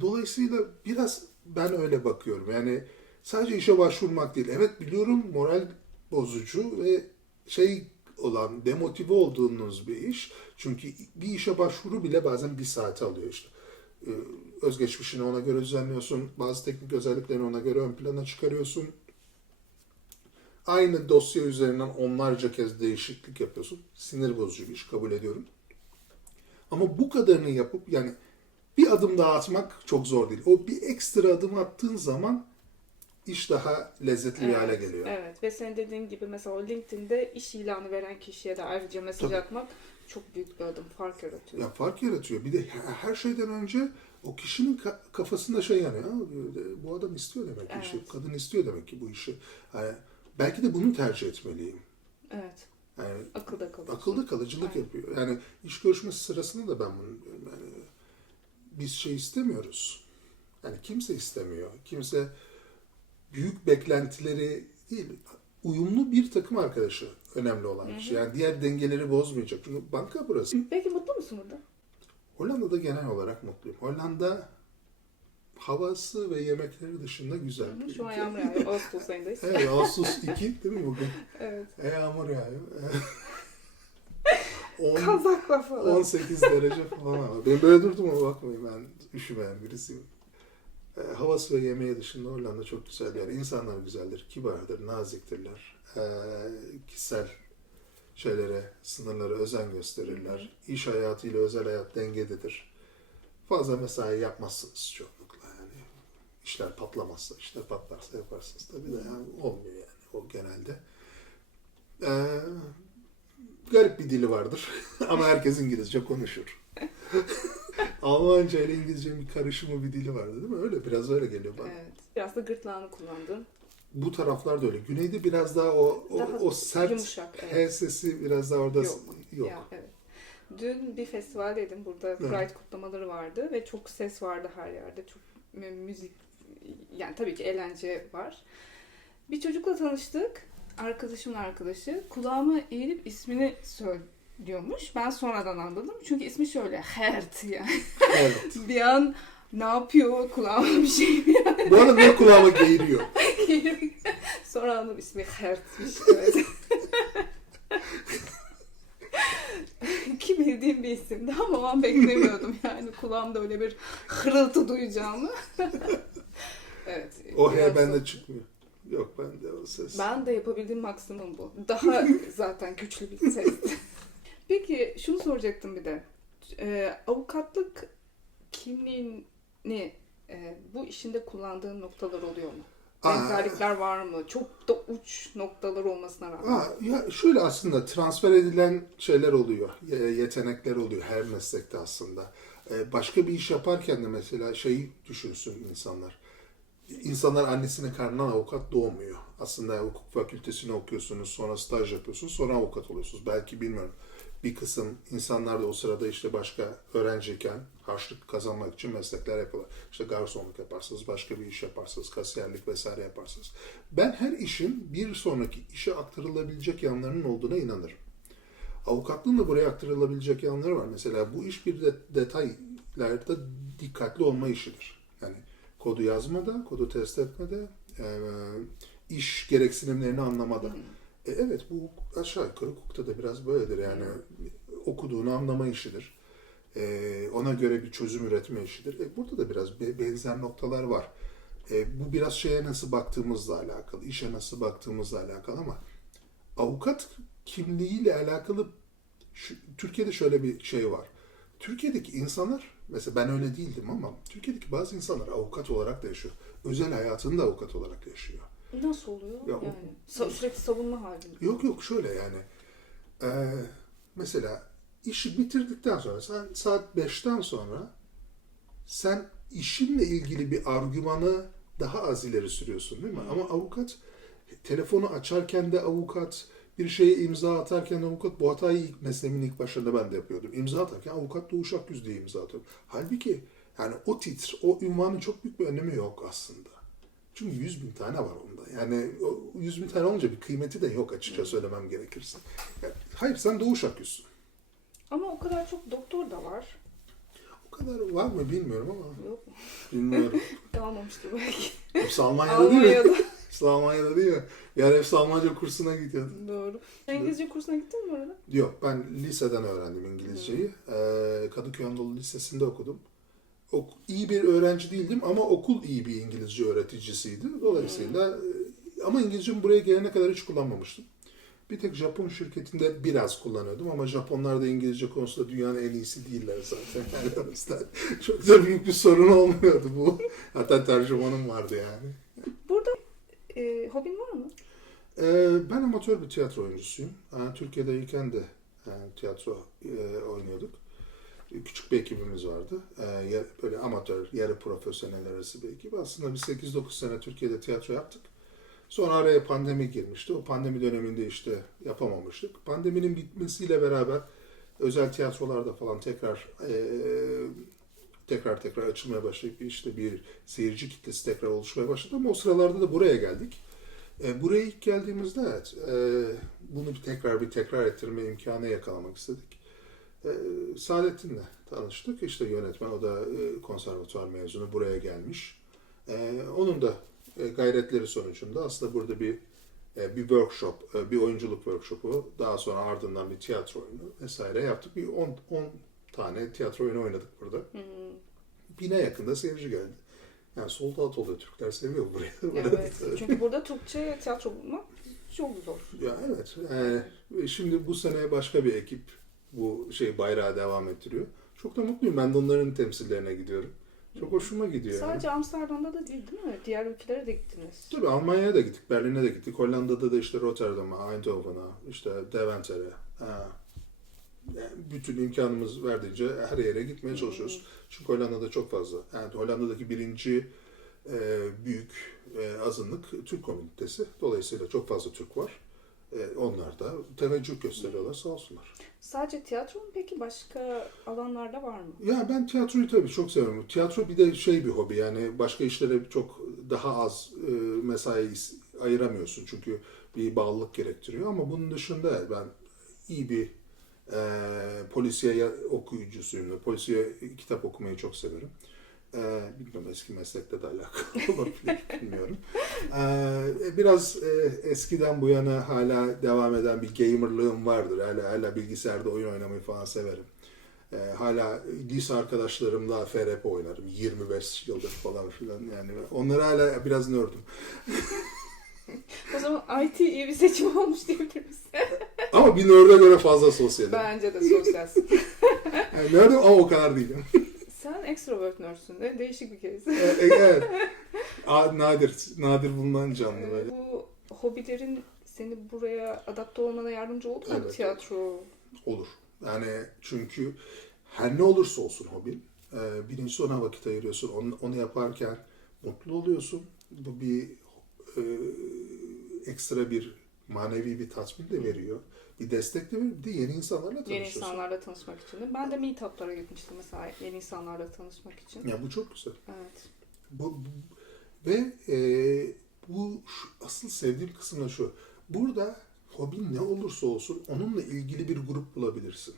Dolayısıyla biraz ben öyle bakıyorum. Yani sadece işe başvurmak değil. Evet biliyorum moral bozucu ve demotive olduğunuz bir iş. Çünkü bir işe başvuru bile bazen bir saate alıyor işte. Özgeçmişini ona göre düzenliyorsun. Bazı teknik özelliklerini ona göre ön plana çıkarıyorsun. Aynı dosya üzerinden onlarca kez değişiklik yapıyorsun. Sinir bozucu bir iş, kabul ediyorum. Ama bu kadarını yapıp yani bir adım daha atmak çok zor değil. O bir ekstra adım attığın zaman iş daha lezzetli bir hale geliyor. Evet ve senin dediğin gibi mesela o LinkedIn'de iş ilanı veren kişiye de ayrıca mesaj Tabii. atmak çok büyük bir adım. Fark yaratıyor. Ya fark yaratıyor. Bir de her şeyden önce o kişinin kafasında yani bu adam istiyor demek ki işi. Evet. Kadın istiyor demek ki bu işi. Yani belki de bunu tercih etmeliyim. Evet. Yani Akılda kalıyor. akılda kalıcılık Evet. yapıyor. Yani iş görüşmesi sırasında da ben bunu diyorum. Yani biz istemiyoruz. Yani kimse istemiyor. Kimse büyük beklentileri değil, uyumlu bir takım arkadaşı önemli olan kişi. Yani diğer dengeleri bozmayacak. Çünkü banka burası. Peki mutlu musun burada? Hollanda'da genel olarak mutluyum. Hollanda havası ve yemekleri dışında güzel bir Şu an ülke. yağmur yağıyor. Ağustos ayındayız. Evet, Ağustos 2 değil mi bugün? Evet. Yağmur yağıyor. Kazakla falan. 18 derece falan ama. Ben böyle durdum ama bakmayın ben üşümeyen birisiyim. Havası ve yemeği dışında Hollanda çok güzel bir yer. İnsanlar güzeldir, kibardır, naziktirler. Kişisel sınırlara özen gösterirler. İş hayatıyla özel hayat dengededir. Fazla mesai yapmazsınız çoğunlukla yani. işler patlamazsa, işler patlarsa yaparsınız. Tabii de yani olmuyor yani o genelde. Garip bir dili vardır ama herkes İngilizce konuşur. Almanca ile İngilizcenin bir karışımı bir dili vardı değil mi? Öyle biraz öyle geliyor bana. Evet. Biraz da gırtlağını kullandın. Bu taraflar da öyle. Güneyde biraz daha Daha o sert yumuşak, evet. H sesi biraz daha orada yok. Ya, evet. Dün bir festivaldeydim. Burada Pride kutlamaları vardı ve çok ses vardı her yerde. Çok müzik, yani tabii ki eğlence var. Bir çocukla tanıştık. Arkadaşımın arkadaşı. Kulağıma eğilip ismini söylüyormuş. Ben sonradan anladım. Çünkü ismi şöyle. Hert yani. Evet. Bir an ne yapıyor? Kulağıma bir şey mi yani? Bu arada benim kulağıma geğiriyor. Sonra anladım ismi Hert'miş. Evet. Ki bildiğim bir isimdi ama o an beklemiyordum yani kulağımda öyle bir hırıltı duyacağımı. Evet. O H biraz bende çıkmıyor. Yok bende o ses. Ben de yapabildiğim maksimum bu. Daha zaten güçlü bir sesti. Peki şunu soracaktım bir de. Avukatlık kimliğini bu işinde kullandığın noktalar oluyor mu? Benzerlikler var mı? Çok da uç noktalar olmasına rağmen. Ya şöyle aslında transfer edilen şeyler oluyor. Yetenekler oluyor her meslekte aslında. Başka bir iş yaparken de mesela şeyi düşünsün insanlar. İnsanlar annesinin karnından avukat doğmuyor. Aslında hukuk fakültesini okuyorsunuz, sonra staj yapıyorsunuz, sonra avukat oluyorsunuz. Belki bilmiyorum. Bir kısım insanlar da o sırada işte başka öğrenciyken harçlık kazanmak için meslekler yapıyorlar. İşte garsonluk yaparsınız, başka bir iş yaparsınız, kasiyerlik vesaire yaparsınız. Ben her işin bir sonraki işe aktarılabilecek yanlarının olduğuna inanırım. Avukatlığın da buraya aktarılabilecek yanları var. Mesela bu iş bir de detaylarda dikkatli olma işidir. Yani kodu yazmada, kodu test etmede, iş gereksinimlerini anlamada. Evet bu aşağı yukarı hukukta da biraz böyledir yani okuduğunu anlama işidir. Ona göre bir çözüm üretme işidir. Burada da biraz benzer noktalar var. Bu biraz şeye nasıl baktığımızla alakalı, işe nasıl baktığımızla alakalı ama avukat kimliğiyle alakalı Türkiye'de şöyle bir şey var. Türkiye'deki insanlar, mesela ben öyle değildim ama Türkiye'deki bazı insanlar avukat olarak da yaşıyor. Özel hayatını da avukat olarak yaşıyor. Nasıl oluyor? Ya, yani sürekli savunma halinde. Yok şöyle yani. Mesela işi bitirdikten sonra sen saat 5'ten sonra sen işinle ilgili bir argümanı daha az ileri sürüyorsun değil mi? Ama avukat telefonu açarken de avukat, bir şeye imza atarken de avukat. Bu hatayı mesleğimin ilk başında ben de yapıyordum. İmza atarken avukat Doğuş Akgüz diye imza atıyorum. Halbuki yani o titr, o ünvanın çok büyük bir önemi yok aslında. Çünkü 100.000 tane var onda. Yani o 100.000 tane olunca bir kıymeti de yok açıkça söylemem gerekirse. Yani, hayır sen Doğuş Akgüz'sün. Ama o kadar çok doktor da var. O kadar var mı bilmiyorum ama. Yok mu? Bilmiyorum. Kalmamıştır belki. Hepsi Almanya'da değil mi? Almanya'da. Hepsi Almanya'da değil mi? Yani hepsi Almanca kursuna gidiyordu. Doğru. Sen İngilizce kursuna gittin mi orada? Yok ben liseden öğrendim İngilizceyi. Kadıköy Anadolu Lisesi'nde okudum. İyi bir öğrenci değildim ama okul iyi bir İngilizce öğreticisiydi. Dolayısıyla ama İngilizcemi buraya gelene kadar hiç kullanmamıştım. Bir tek Japon şirketinde biraz kullanıyordum ama Japonlar da İngilizce konusunda dünyanın en iyisi değiller zaten. Yani o yüzden çok da büyük bir sorun olmuyordu bu. Hatta tercümanım vardı yani. Burada hobin var mı? Ben amatör bir tiyatro oyuncusuyum. Türkiye'deyken de tiyatro oynuyorduk. Küçük bir ekibimiz vardı. Böyle amatör, yarı profesyonel arası bir ekip. Aslında bir 8-9 sene Türkiye'de tiyatro yaptık. Sonra araya pandemi girmişti. O pandemi döneminde işte yapamamıştık. Pandeminin bitmesiyle beraber özel tiyatrolarda falan tekrar açılmaya başlayıp işte bir seyirci kitlesi tekrar oluşmaya başladı. Ama o sıralarda da buraya geldik. Buraya ilk geldiğimizde evet, bunu bir tekrar ettirme imkanı yakalamak istedik. Saadettin'le tanıştık. İşte yönetmen, o da konservatuvar mezunu, buraya gelmiş. Onun da gayretleri sonucunda aslında burada bir workshop, bir oyunculuk workshopu, daha sonra ardından bir tiyatro oyunu vesaire yaptık. Bir 10 tane tiyatro oyunu oynadık burada. 1000'e yakında seyirci geldi. Yani sold out oluyor. Türkler seviyor burayı. Evet. Çünkü burada Türkçe tiyatro bulmak çok zor. Ya evet. Şimdi bu sene başka bir ekip bu bayrağı devam ettiriyor. Çok da mutluyum. Ben de onların temsillerine gidiyorum. Çok hoşuma gidiyor. Sadece Amsterdam'da da değil mi? Diğer ülkelere de gittiniz. Tabii Almanya'ya da gittik, Berlin'e de gittik. Hollanda'da da işte Rotterdam'a, Eindhoven'a, işte Deventer'e. Yani bütün imkanımız verdiğince her yere gitmeye çalışıyoruz. Çünkü Hollanda'da çok fazla. Yani Hollanda'daki birinci büyük azınlık Türk komünitesi. Dolayısıyla çok fazla Türk var. Onlar da teveccüh gösteriyorlar, sağ olsunlar. Sadece tiyatro mu peki? Başka alanlarda var mı? Ya ben tiyatroyu tabii çok seviyorum. Tiyatro bir de bir hobi, yani başka işlere çok daha az mesai ayıramıyorsun. Çünkü bir bağlılık gerektiriyor. Ama bunun dışında ben iyi bir polisiye okuyucusuyum. Polisiye kitap okumayı çok severim. Bilmiyorum, eski meslekle de alakalı olabilir, bilmiyorum. Biraz eskiden bu yana hala devam eden bir gamerlığım vardır. Hala bilgisayarda oyun oynamayı falan severim. Hala lise arkadaşlarımla FRP oynarım. 25 yıldır falan filan, yani. Onları hala biraz nördüm. O zaman IT iyi bir seçim olmuş diyebiliriz. Ama bir nörde göre fazla sosyalim. Bence de sosyalsin. Yani nördüm ama o kadar değilim. Sen extrovert nurse'sun de değişik bir kez. Evet. Nadir bulunan canlı böyle. Bu hobilerin seni buraya adapte olmana yardımcı oldu mu? Evet. Tiyatro. Olur. Yani çünkü her ne olursa olsun hobin, birincisi ona vakit ayırıyorsun. Onu yaparken mutlu oluyorsun. Bu bir ekstra bir manevi bir tatmin de veriyor. Bir destek de veriyor. Bir de yeni insanlarla tanışıyorsun. Yeni insanlarla tanışmak için de. Ben de meetup'lara gitmiştim mesela yeni insanlarla tanışmak için. Ya bu çok güzel. Evet. Ve asıl sevdiğim kısım da şu. Burada hobin ne olursa olsun onunla ilgili bir grup bulabilirsin.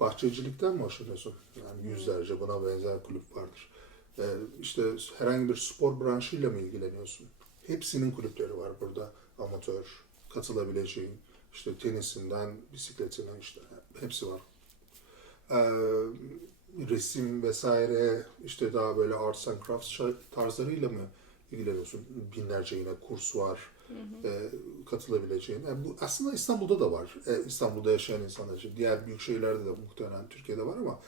Bahçecilikten mi hoşlanıyorsun? Yani yüzlerce buna benzer kulüp vardır. İşte herhangi bir spor branşıyla mı ilgileniyorsun? Hepsinin kulüpleri var burada. Amatör, katılabileceğin, işte tenisinden, bisikletine, işte hepsi var. Resim vesaire, işte daha böyle arts and crafts tarzlarıyla mı ilgileniyorsun? Binlerce yine kurs var. Katılabileceğin. Yani bu aslında İstanbul'da da var. İstanbul'da yaşayan insanlar için. Diğer büyük şehirlerde de muhtemelen Türkiye'de var ama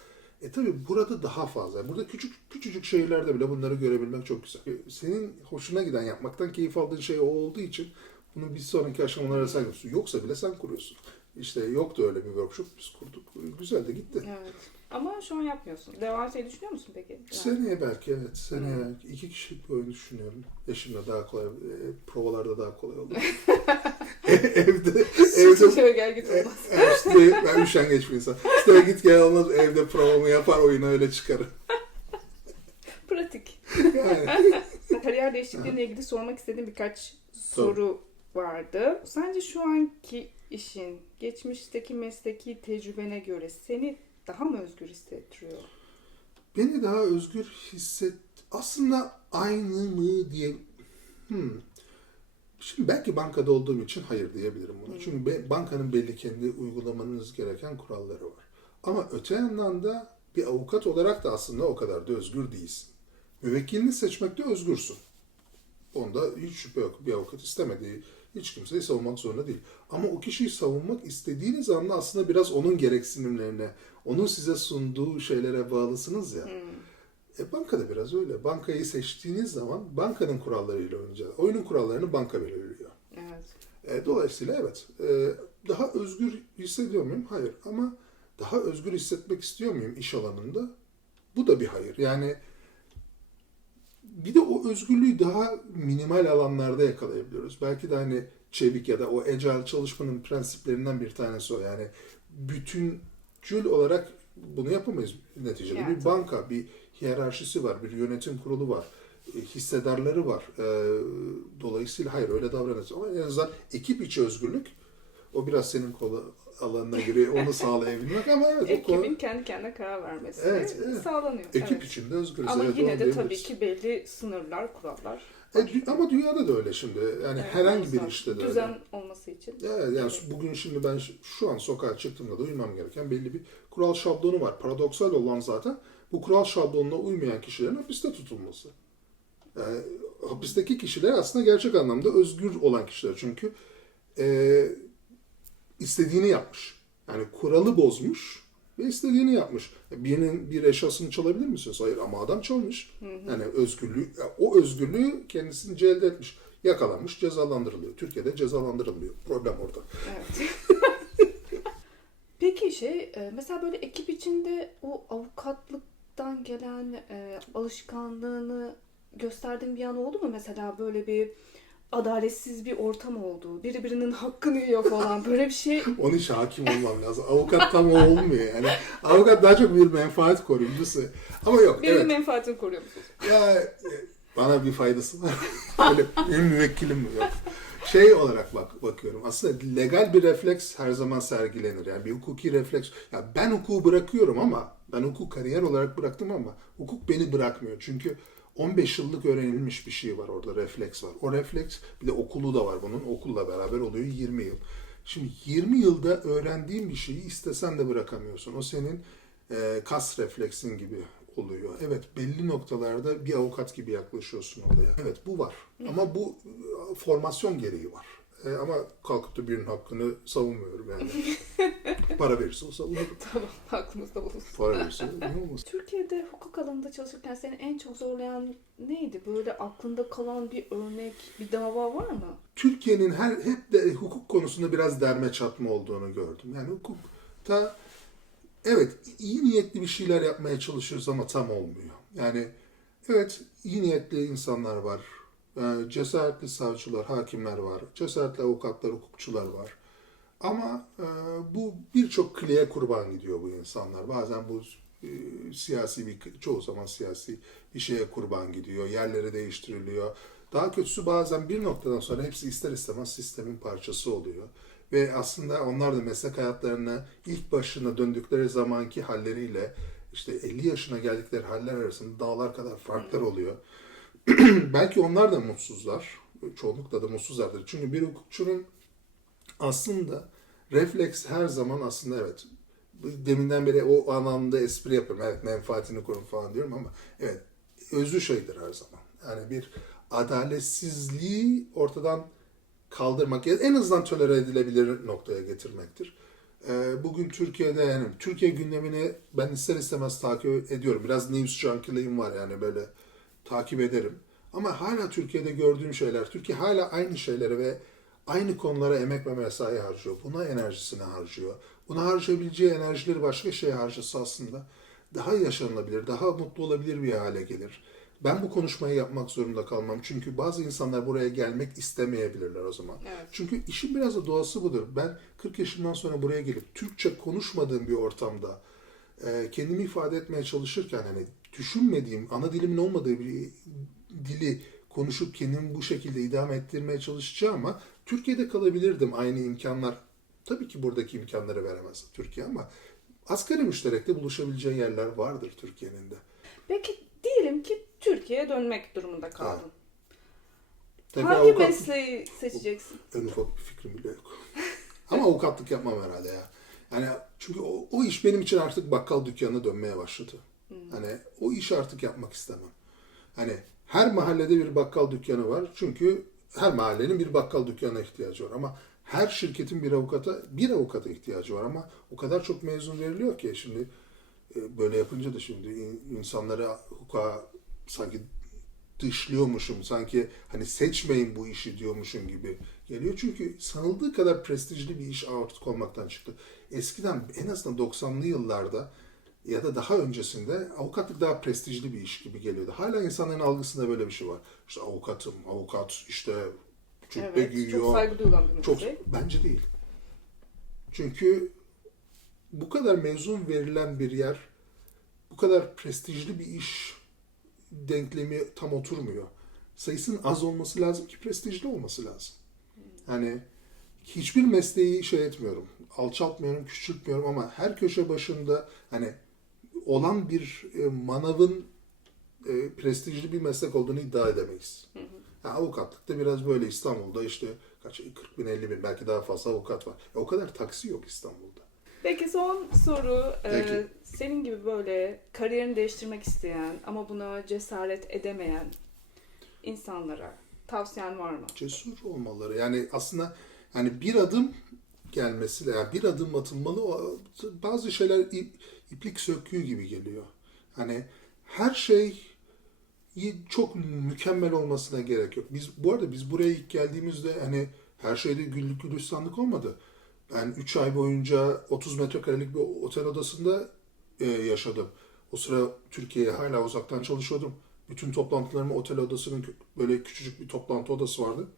tabii burada daha fazla. Burada küçücük şehirlerde bile bunları görebilmek çok güzel. Senin hoşuna giden, yapmaktan keyif aldığın şey o olduğu için bunu bir sonraki aşamalara sen yapıyorsun. Yoksa bile sen kuruyorsun. İşte yoktu öyle bir workshop, biz kurduk. Güzel de gitti. Evet. Ama şu an yapmıyorsun. Devam etmeyi düşünüyor musun peki? Seneye belki, evet. Seneye 2 kişilik bir oyun düşünüyorum. Eşimle daha kolay, provalarda daha kolay olur. evde Şöyle gel git olmaz. işte ben üşengeç bir insan. İşte git gel olmaz, evde provamı yapar, oyunu öyle çıkarım. Pratik. Yani. Kariyer değişikliğiyle ilgili sormak istediğim birkaç soru vardı. Sence şu anki işin, geçmişteki mesleki tecrübene göre seni daha mı özgür hissettiriyor? Beni daha özgür aslında aynı mı diye. Şimdi belki bankada olduğum için hayır diyebilirim buna. Çünkü bankanın belli kendi uygulamanız gereken kuralları var. Ama öte yandan da bir avukat olarak da aslında o kadar da özgür değilsin. Müvekkilini seçmekte özgürsün. Onda hiç şüphe yok. Bir avukat istemediği hiç kimseyi savunmak zorunda değil. Ama o kişiyi savunmak istediğiniz anda aslında biraz onun gereksinimlerine, onun size sunduğu şeylere bağlısınız ya. Bankada biraz öyle. Bankayı seçtiğiniz zaman bankanın kurallarıyla oynayacağız. Oyunun kurallarını banka belirliyor. Evet. Dolayısıyla evet. Daha özgür hissediyor muyum? Hayır. Ama daha özgür hissetmek istiyor muyum iş alanında? Bu da bir hayır. Yani bir de o özgürlüğü daha minimal alanlarda yakalayabiliyoruz. Belki de hani çevik ya da o agile çalışmanın prensiplerinden bir tanesi o. Yani bütüncül olarak bunu yapamayız neticede. Yani, bir banka, bir hiyerarşisi var, bir yönetim kurulu var, hissedarları var. Dolayısıyla hayır öyle davranırız. Ama en azından ekip içi özgürlük, o biraz senin alanına giriyor, onu sağlayabilmek ama evet. Ekibin kendi kendine karar vermesi sağlanıyor. Ekip içinde özgürüz. Ama evet, yine de tabii ki belli sınırlar, kurallar. Ama dünyada da öyle şimdi. Yani herhangi bir işte de düzen öyle. olması için. Yani bugün şimdi ben şu an sokağa çıktığımda da uymam gereken belli bir kural şablonu var. Paradoksal olan zaten bu kural şablonuna uymayan kişilerin hapiste tutulması. Yani hapisteki kişiler aslında gerçek anlamda özgür olan kişiler. Çünkü istediğini yapmış. Yani kuralı bozmuş ve istediğini yapmış. Birinin bir eşyasını çalabilir misiniz? Hayır, ama adam çalmış. Yani o özgürlüğü kendisini elde etmiş. Yakalanmış, cezalandırılıyor. Türkiye'de cezalandırılmıyor. Problem orada. Evet. Peki mesela böyle ekip içinde o avukatlıktan gelen alışkanlığını gösterdiğin bir an oldu mu? Mesela böyle bir adaletsiz bir ortam oldu. Biri birinin hakkını yiyor falan. Böyle bir şey. Onun için hakim olmam lazım. Avukat tam o olmuyor yani. Avukat daha çok bir menfaat koruyucusu. Ama yok, Birinin evet. menfaatini koruyor musunuz? Ya bana bir faydası var. Öyle benim müvekkilim mi? Yok. Şey olarak bakıyorum. Aslında legal bir refleks her zaman sergilenir. Yani bir hukuki refleks. Ya ben hukuku bırakıyorum ama ben hukuk kariyer olarak bıraktım ama hukuk beni bırakmıyor. Çünkü 15 yıllık öğrenilmiş bir şey var orada, refleks var. O refleks, bir de okulu da var bunun. Okulla beraber oluyor 20 yıl. Şimdi 20 yılda öğrendiğin bir şeyi istesen de bırakamıyorsun. O senin kas refleksin gibi oluyor. Evet, belli noktalarda bir avukat gibi yaklaşıyorsun olaya. Evet, bu var. Ama bu formasyon gereği var. Ama kalkıp da birinin hakkını savunmuyorum yani. Para verirse o savunur. Tamam, aklımızda bulunsun. Para verirse ne olmaz. Türkiye'de hukuk alanında çalışırken seni en çok zorlayan neydi? Böyle aklında kalan bir örnek, bir dava var mı? Türkiye'nin hep de hukuk konusunda biraz derme çatma olduğunu gördüm. Yani hukukta evet, iyi niyetli bir şeyler yapmaya çalışıyoruz ama tam olmuyor. Yani evet, iyi niyetli insanlar var. Cesaretli savcılar, hakimler var. Cesaretli avukatlar, hukukçular var. Ama bu birçok kliye kurban gidiyor bu insanlar. Bazen bu çoğu zaman siyasi bir şeye kurban gidiyor. Yerleri değiştiriliyor. Daha kötüsü bazen bir noktadan sonra hepsi ister istemez sistemin parçası oluyor. Ve aslında onlar da meslek hayatlarına ilk başına döndükleri zamanki halleriyle işte 50 yaşına geldikleri haller arasında dağlar kadar farklar oluyor. Belki onlar da mutsuzlar. Çoğunlukla da mutsuzlardır. Çünkü bir hukukçunun aslında refleks her zaman aslında evet. Deminden beri o anlamda espri yapıyorum. Evet, menfaatini korun falan diyorum ama evet, özü şeydir her zaman. Yani bir adaletsizliği ortadan kaldırmak ya en azından tolere edilebilir noktaya getirmektir. Bugün Türkiye'de yani Türkiye gündemini ben ister istemez takip ediyorum. Biraz news junkie'liğim var yani, böyle takip ederim. Ama hala Türkiye'de gördüğüm şeyler, Türkiye hala aynı şeylere ve aynı konulara emek ve mesai harcıyor. Buna enerjisini harcıyor. Buna harcayabileceği enerjileri başka şeye harcasa aslında daha yaşanılabilir, daha mutlu olabilir bir hale gelir. Ben bu konuşmayı yapmak zorunda kalmam. Çünkü bazı insanlar buraya gelmek istemeyebilirler o zaman. Evet. Çünkü işin biraz da doğası budur. Ben 40 yaşından sonra buraya gelip Türkçe konuşmadığım bir ortamda kendimi ifade etmeye çalışırken hani düşünmediğim, ana dilimin olmadığı bir dili konuşup kendimi bu şekilde idame ettirmeye çalışacağım ama Türkiye'de kalabilirdim, aynı imkanlar. Tabii ki buradaki imkanları veremez Türkiye ama asgari müşterekte buluşabileceği yerler vardır Türkiye'nin de. Peki diyelim ki Türkiye'ye dönmek durumunda kaldın. Tabii Hangi mesleği seçeceksin? En ufak bir fikrim bile yok. Ama avukatlık yapmam herhalde ya. Yani çünkü o iş benim için artık bakkal dükkanına dönmeye başladı. Hani o işi artık yapmak istemem. Hani her mahallede bir bakkal dükkanı var. Çünkü her mahallenin bir bakkal dükkanına ihtiyacı var. Ama her şirketin bir avukata ihtiyacı var. Ama o kadar çok mezun veriliyor ki şimdi böyle yapınca da şimdi insanlara hukuka sanki dışlıyormuşum, sanki hani seçmeyin bu işi diyormuşum gibi geliyor. Çünkü sanıldığı kadar prestijli bir iş artık olmaktan çıktı. Eskiden en azından 90'lı yıllarda ya da daha öncesinde avukatlık daha prestijli bir iş gibi geliyordu. Hala insanların algısında böyle bir şey var. İşte avukat işte cübbe Evet, giyiyor. çok saygı duyulan bir Çok, meslek. bence değil. Çünkü bu kadar mezun verilen bir yer, bu kadar prestijli bir iş denklemi tam oturmuyor. Sayısının az olması lazım ki prestijli olması lazım. Yani hiçbir mesleği şey etmiyorum, alçaltmıyorum, küçültmüyorum ama her köşe başında hani olan bir manavın prestijli bir meslek olduğunu iddia edemeyiz. Yani avukatlıkta biraz böyle İstanbul'da işte 40 bin 50 bin belki daha fazla avukat var. O kadar taksi yok İstanbul'da. Peki son soru. Peki. Senin gibi böyle kariyerini değiştirmek isteyen ama buna cesaret edemeyen insanlara tavsiyen var mı? Cesur olmaları. Yani aslında yani bir adım gelmesi, yani bir adım atılmalı. Bazı şeyler iplik söküğü gibi geliyor. Hani her şey çok mükemmel olmasına gerek yok. Bu arada biz buraya ilk geldiğimizde hani her şeyde güllük gülistanlık olmadı. Ben 3 ay boyunca 30 metrekarelik bir otel odasında yaşadım. O sıra Türkiye'ye hala uzaktan çalışıyordum. Bütün toplantılarımı otel odasının böyle küçücük bir toplantı odası vardı.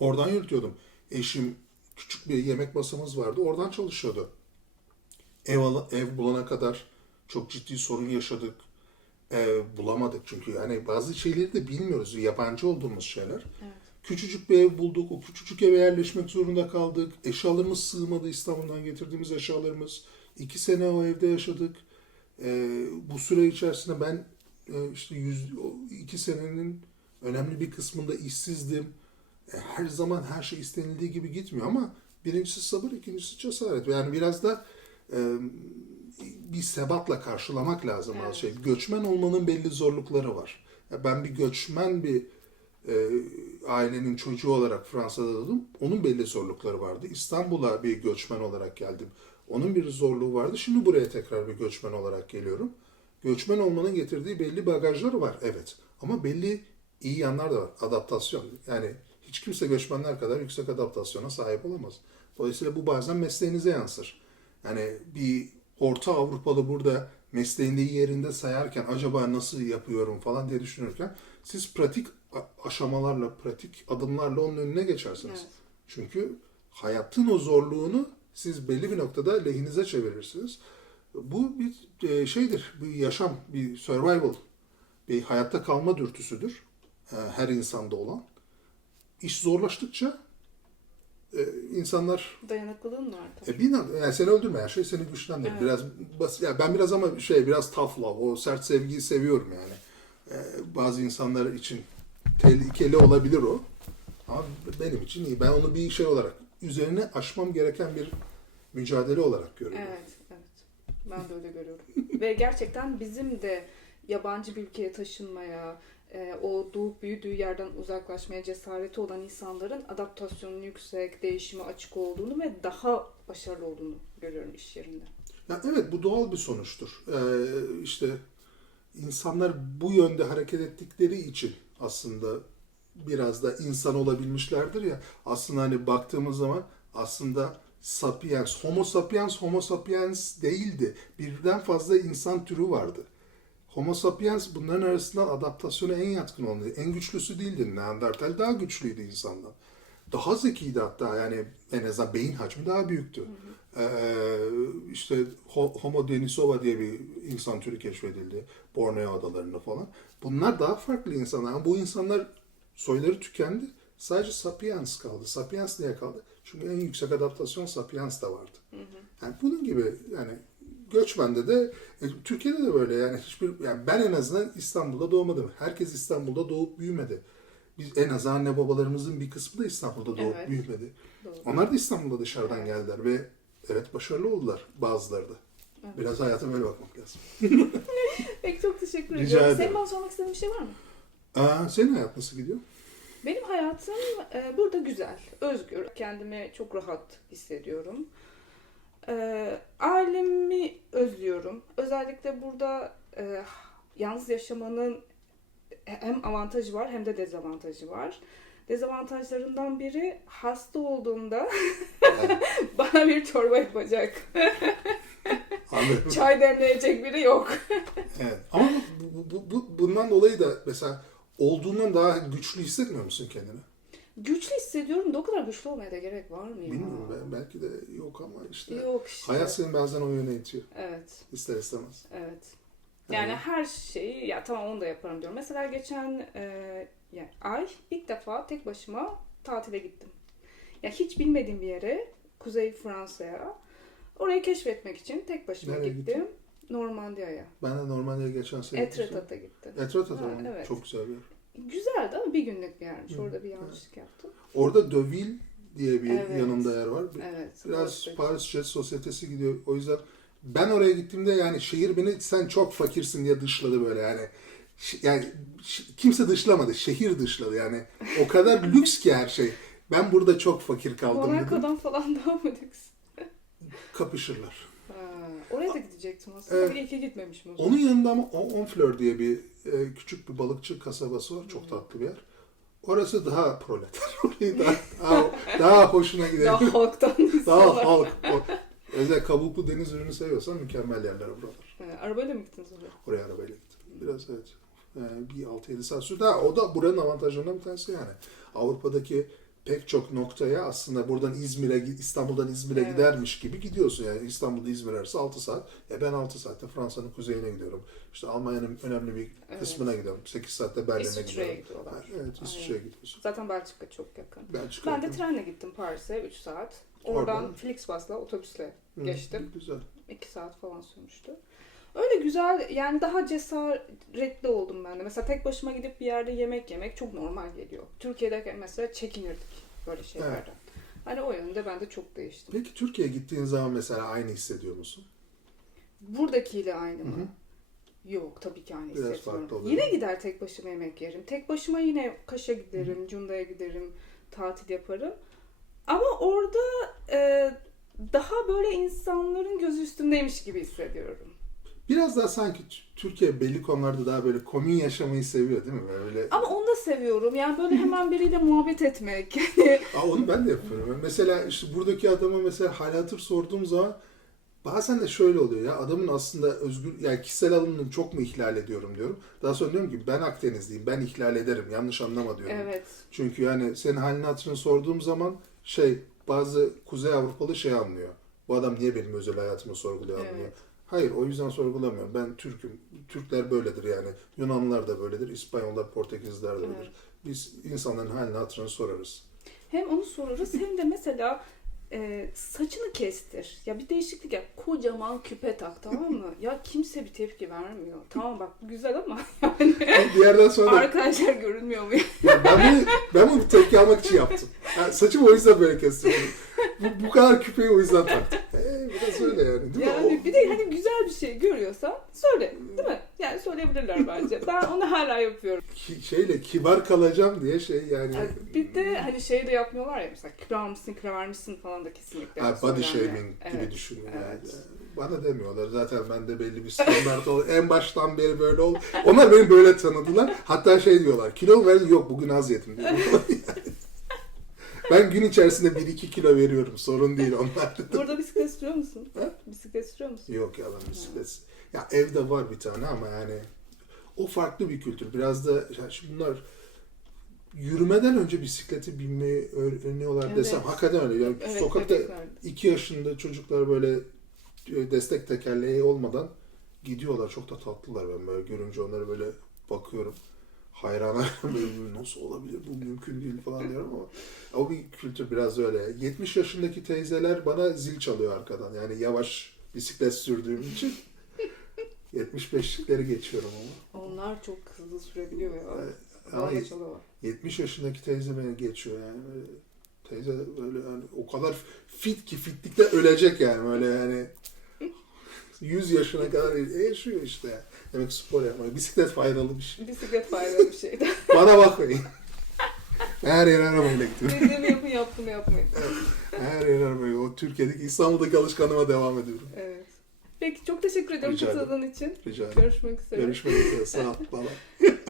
Oradan yürütüyordum. Eşim, küçük bir yemek masamız vardı. Oradan çalışıyordu. Ev bulana kadar çok ciddi sorun yaşadık. Bulamadık çünkü yani bazı şeyleri de bilmiyoruz. Yabancı olduğumuz şeyler. Evet. Küçücük bir ev bulduk. O küçücük eve yerleşmek zorunda kaldık. Eşyalarımız sığmadı. İstanbul'dan getirdiğimiz eşyalarımız. 2 sene o evde yaşadık. Bu süre içerisinde ben işte 2 senenin önemli bir kısmında işsizdim. Her zaman her şey istenildiği gibi gitmiyor ama birincisi sabır, ikincisi cesaret. Yani biraz da bir sebatla karşılamak lazım Evet. bazı şey. Göçmen olmanın belli zorlukları var. Ben bir göçmen bir ailenin çocuğu olarak Fransa'da doğdum. Onun belli zorlukları vardı. İstanbul'a bir göçmen olarak geldim. Onun bir zorluğu vardı. Şimdi buraya tekrar bir göçmen olarak geliyorum. Göçmen olmanın getirdiği belli bagajları var, evet. Ama belli iyi yanlar da var. Adaptasyon. Yani hiç kimse göçmenler kadar yüksek adaptasyona sahip olamaz. Dolayısıyla bu bazen mesleğinize yansır. Yani bir Orta Avrupalı burada mesleğinde iyi yerinde sayarken acaba nasıl yapıyorum falan diye düşünürken siz pratik aşamalarla, pratik adımlarla onun önüne geçersiniz. Evet. Çünkü hayatın o zorluğunu siz belli bir noktada lehinize çevirirsiniz. Bu bir şeydir, bir yaşam, bir survival, bir hayatta kalma dürtüsüdür. Her insanda olan. İş zorlaştıkça insanlar Dayanıklılığın vardır. yani seni öldürmeyen şey seni güçlendirir. Evet. Biraz basit. Yani ben biraz ama biraz tough love, o sert sevgiyi seviyorum yani. Bazı insanlar için tehlikeli olabilir o. Ama benim için iyi. Ben onu bir şey olarak, üzerine aşmam gereken bir mücadele olarak görüyorum. Evet, evet. Ben de öyle görüyorum. Ve gerçekten bizim de yabancı bir ülkeye taşınmaya, o doğup büyüdüğü yerden uzaklaşmaya cesareti olan insanların adaptasyonun yüksek, değişime açık olduğunu ve daha başarılı olduğunu görüyorum iş yerinde. Ya evet, bu doğal bir sonuçtur. İşte insanlar bu yönde hareket ettikleri için aslında biraz da insan olabilmişlerdir ya. Aslında hani baktığımız zaman aslında sapiens, homo sapiens değildi. Birden fazla insan türü vardı. Homo sapiens bunların arasından adaptasyona en yatkın olanı. En güçlüsü değildi. Neandertal daha güçlüydü insandan. Daha zekiydi hatta, yani en azından beyin hacmi daha büyüktü. İşte Homo denisova diye bir insan türü keşfedildi. Borneo adalarında falan. Bunlar daha farklı insanlar. Ama bu insanlar soyları tükendi. Sadece sapiens kaldı. Sapiens niye kaldı? Çünkü en yüksek adaptasyon sapiens da vardı. Yani bunun gibi yani göçmende de Türkiye'de de böyle yani yani ben en azından İstanbul'da doğmadım. Herkes İstanbul'da doğup büyümedi. Biz en az anne babalarımızın bir kısmı da İstanbul'da doğup Evet. büyümedi. Doğru. Onlar da İstanbul'da dışarıdan Evet. geldiler ve evet başarılı oldular bazıları da. Evet. Biraz hayata böyle bakmak lazım. Peki, çok teşekkür Rica ediyorum. ederim. Senin bana sormak istediğin bir şey var mı? Senin hayat nasıl gidiyor? Benim hayatım burada güzel, özgür. Kendimi çok rahat hissediyorum. Ailemi özlüyorum. Özellikle burada yalnız yaşamanın hem avantajı var hem de dezavantajı var. Dezavantajlarından biri, hasta olduğumda bana bir çorba yapacak, Anladım. çay demleyecek biri yok. Evet. Ama bundan dolayı da mesela olduğundan daha güçlü hissetmiyor musun kendini? Güçlü hissediyorum da o kadar güçlü olmaya da gerek var mı ya? Bilmiyorum, belki de yok ama işte. Yok işte. Hayat seni bazen o yöne itiyor. Evet. İster istemez. Evet. Yani her şeyi ya tamam onu da yaparım diyorum. Mesela geçen yani ay ilk defa tek başıma tatile gittim. Ya hiç bilmediğim bir yere, Kuzey Fransa'ya. Orayı keşfetmek için tek başıma Nereye gittim. gittin? Normandiya'ya. Ben de Normandiya'ya geçen sene Etretat'a gittim. Etretat Ha, mı? evet. Çok güzel bir yer. Güzeldi ama bir günlük bir yermiş. Orada bir yanlışlık yaptım. Orada Deauville diye bir Evet. yanında yer var. Evet. Biraz orası. Paris Jet Sosyetesi gidiyor. O yüzden ben oraya gittiğimde yani şehir beni sen çok fakirsin diye dışladı böyle yani. Yani kimse dışlamadı. Şehir dışladı yani. O kadar lüks ki her şey. Ben burada çok fakir kaldım dedim. Monaco'dan falan daha mı lüks? Kapışırlar. Ha, oraya da gidecektim aslında. Evet. İyi ki gitmemişim o zaman. Onun yanında ama Honfleur diye bir küçük bir balıkçı kasabası var. Çok tatlı bir yer. Orası daha proleter. Orayı daha hoşuna gider. Daha halktan Daha insanlar. halk. Özellikle kabuklu deniz ürünü seviyorsan mükemmel yerler buralar. Arabayla mı gittiniz oraya? Oraya arabayla gittim. Biraz evet. Bir 6-7 saat sürdü. Ha, o da buranın avantajlarından bir tanesi yani. Avrupa'daki pek çok noktaya aslında buradan İstanbul'dan İzmir'e Evet. gidermiş gibi gidiyorsun. Yani İstanbul'da İzmir arası 6 saat. Ben 6 saatte Fransa'nın kuzeyine gidiyorum. İşte Almanya'nın önemli bir kısmına gidiyorum. 8 saatte Berlin'e İsviçre'ye gidiyorum. gidiyorlar. Evet, İsviçre'ye gidiyorsun. Zaten Belçika çok yakın. Belçika. Ben de trenle gittim Paris'e 3 saat. Oradan Oradan. Flixbus'la otobüsle Hı, geçtim. Güzel. 2 saat falan sürmüştü. Öyle güzel yani daha cesaretli oldum ben de. Mesela tek başıma gidip bir yerde yemek yemek çok normal geliyor. Türkiye'de mesela çekinirdik böyle şeylerden. Evet. Hani o yönde ben de çok değiştim. Peki Türkiye'ye gittiğin zaman mesela aynı hissediyor musun? Buradakiyle aynı mı? Hı hı. Yok tabii ki aynı Biraz hissetmiyorum. farklı oluyor. Yine gider tek başıma yemek yerim. Tek başıma yine Kaş'a giderim, Cunda'ya giderim, tatil yaparım. Ama orada daha böyle insanların gözü üstündeymiş gibi hissediyorum. Biraz daha sanki Türkiye belli konularda daha böyle komün yaşamayı seviyor değil mi? Böyle... Ama onu da seviyorum. Yani böyle hemen biriyle muhabbet etmek. Onu ben de yapıyorum. Mesela işte buradaki adama mesela hal hatır sorduğum zaman bazen de şöyle oluyor ya adamın aslında yani kişisel alanını çok mu ihlal ediyorum diyorum. Daha sonra diyorum ki ben Akdenizliyim, ben ihlal ederim, yanlış anlama diyorum. Evet. Çünkü yani senin halini hatırını sorduğum zaman bazı Kuzey Avrupalı anlıyor. Bu adam niye benim özel hayatımı sorguluyor anlıyor. Evet. Hayır o yüzden sorgulamıyorum. Ben Türk'üm. Türkler böyledir yani. Yunanlılar da böyledir. İspanyollar, Portekizliler de böyledir. Evet. Biz insanların halini hatırını sorarız. Hem onu sorarız hem de mesela saçını kestir. Ya bir değişiklik yap. Kocaman küpe tak, tamam mı? Ya kimse bir tepki vermiyor. Tamam bak bu güzel ama yani Bir yerden sonra da, arkadaşlar görünmüyor mu? ya ben bunu bir tepki almak için yaptım. Yani saçımı o yüzden böyle kestirdim. Bu kadar küpeyi o yüzden taktım. Biraz öyle yani değil mi? Yani bir de hani güzel bir şey görüyorsan söyle, değil mi? Yani söyleyebilirler bence. Ben onu hala yapıyorum. Kibar kalacağım diye yani. Yani bir de hani şey de yapmıyorlar ya, mesela kilo almışsın, kilo vermişsin falan da kesinlikle. Body söylenmiyor. shaming gibi Evet, düşünün evet. yani. Bana demiyorlar. Zaten bende belli bir standart oldu. En baştan beri böyle oldu. Onlar beni böyle tanıdılar. Hatta diyorlar. Kilo verdin? Yok bugün az yedim diyorum. Ben gün içerisinde 1-2 kilo veriyorum. Sorun değil onlar. Burada bisiklet sürüyor musun? Ha? Bisiklet sürüyor musun? Yok ya ben bisiklet. Ya evde var bir tane ama yani o farklı bir kültür. Biraz da şimdi bunlar yürümeden önce bisikleti binmeyi öğreniyorlar Evet. desem hakikaten öyle. Yani Evet, sokakta bebekler. 2 yaşında çocuklar böyle destek tekerleği olmadan gidiyorlar. Çok da tatlılar, ben böyle görünce onlara böyle bakıyorum. Hayran böyle nasıl olabilir, bu mümkün değil falan diyorum ama o bir kültür biraz öyle. 70 yaşındaki teyzeler bana zil çalıyor arkadan. Yani yavaş bisiklet sürdüğüm için 75'likleri geçiyorum ama. Onlar çok hızlı sürebiliyor ya. Ama Bana çalıyorlar. 70 yaşındaki teyze beni geçiyor yani. Böyle, teyze böyle yani o kadar fit ki fitlikte ölecek yani böyle yani 100 yaşına kadar yaşıyor işte. Demek spor yapmak. Bisiklet faydalı bir şey. Bisiklet faydalı bir şeydi. Bana bakmayın. Her yere arabayla gidiyorum. Dediğimi yapın, yaptığımı yapmayın. Her yere arabayla. O Türkiye'deki, İstanbul'daki alışkanlığıma devam ediyorum. Evet. Peki çok teşekkür ederim Rica ederim. katıldığın için. Rica ederim. Görüşmek üzere. Görüşmek üzere. Sağ ol. Bye bye.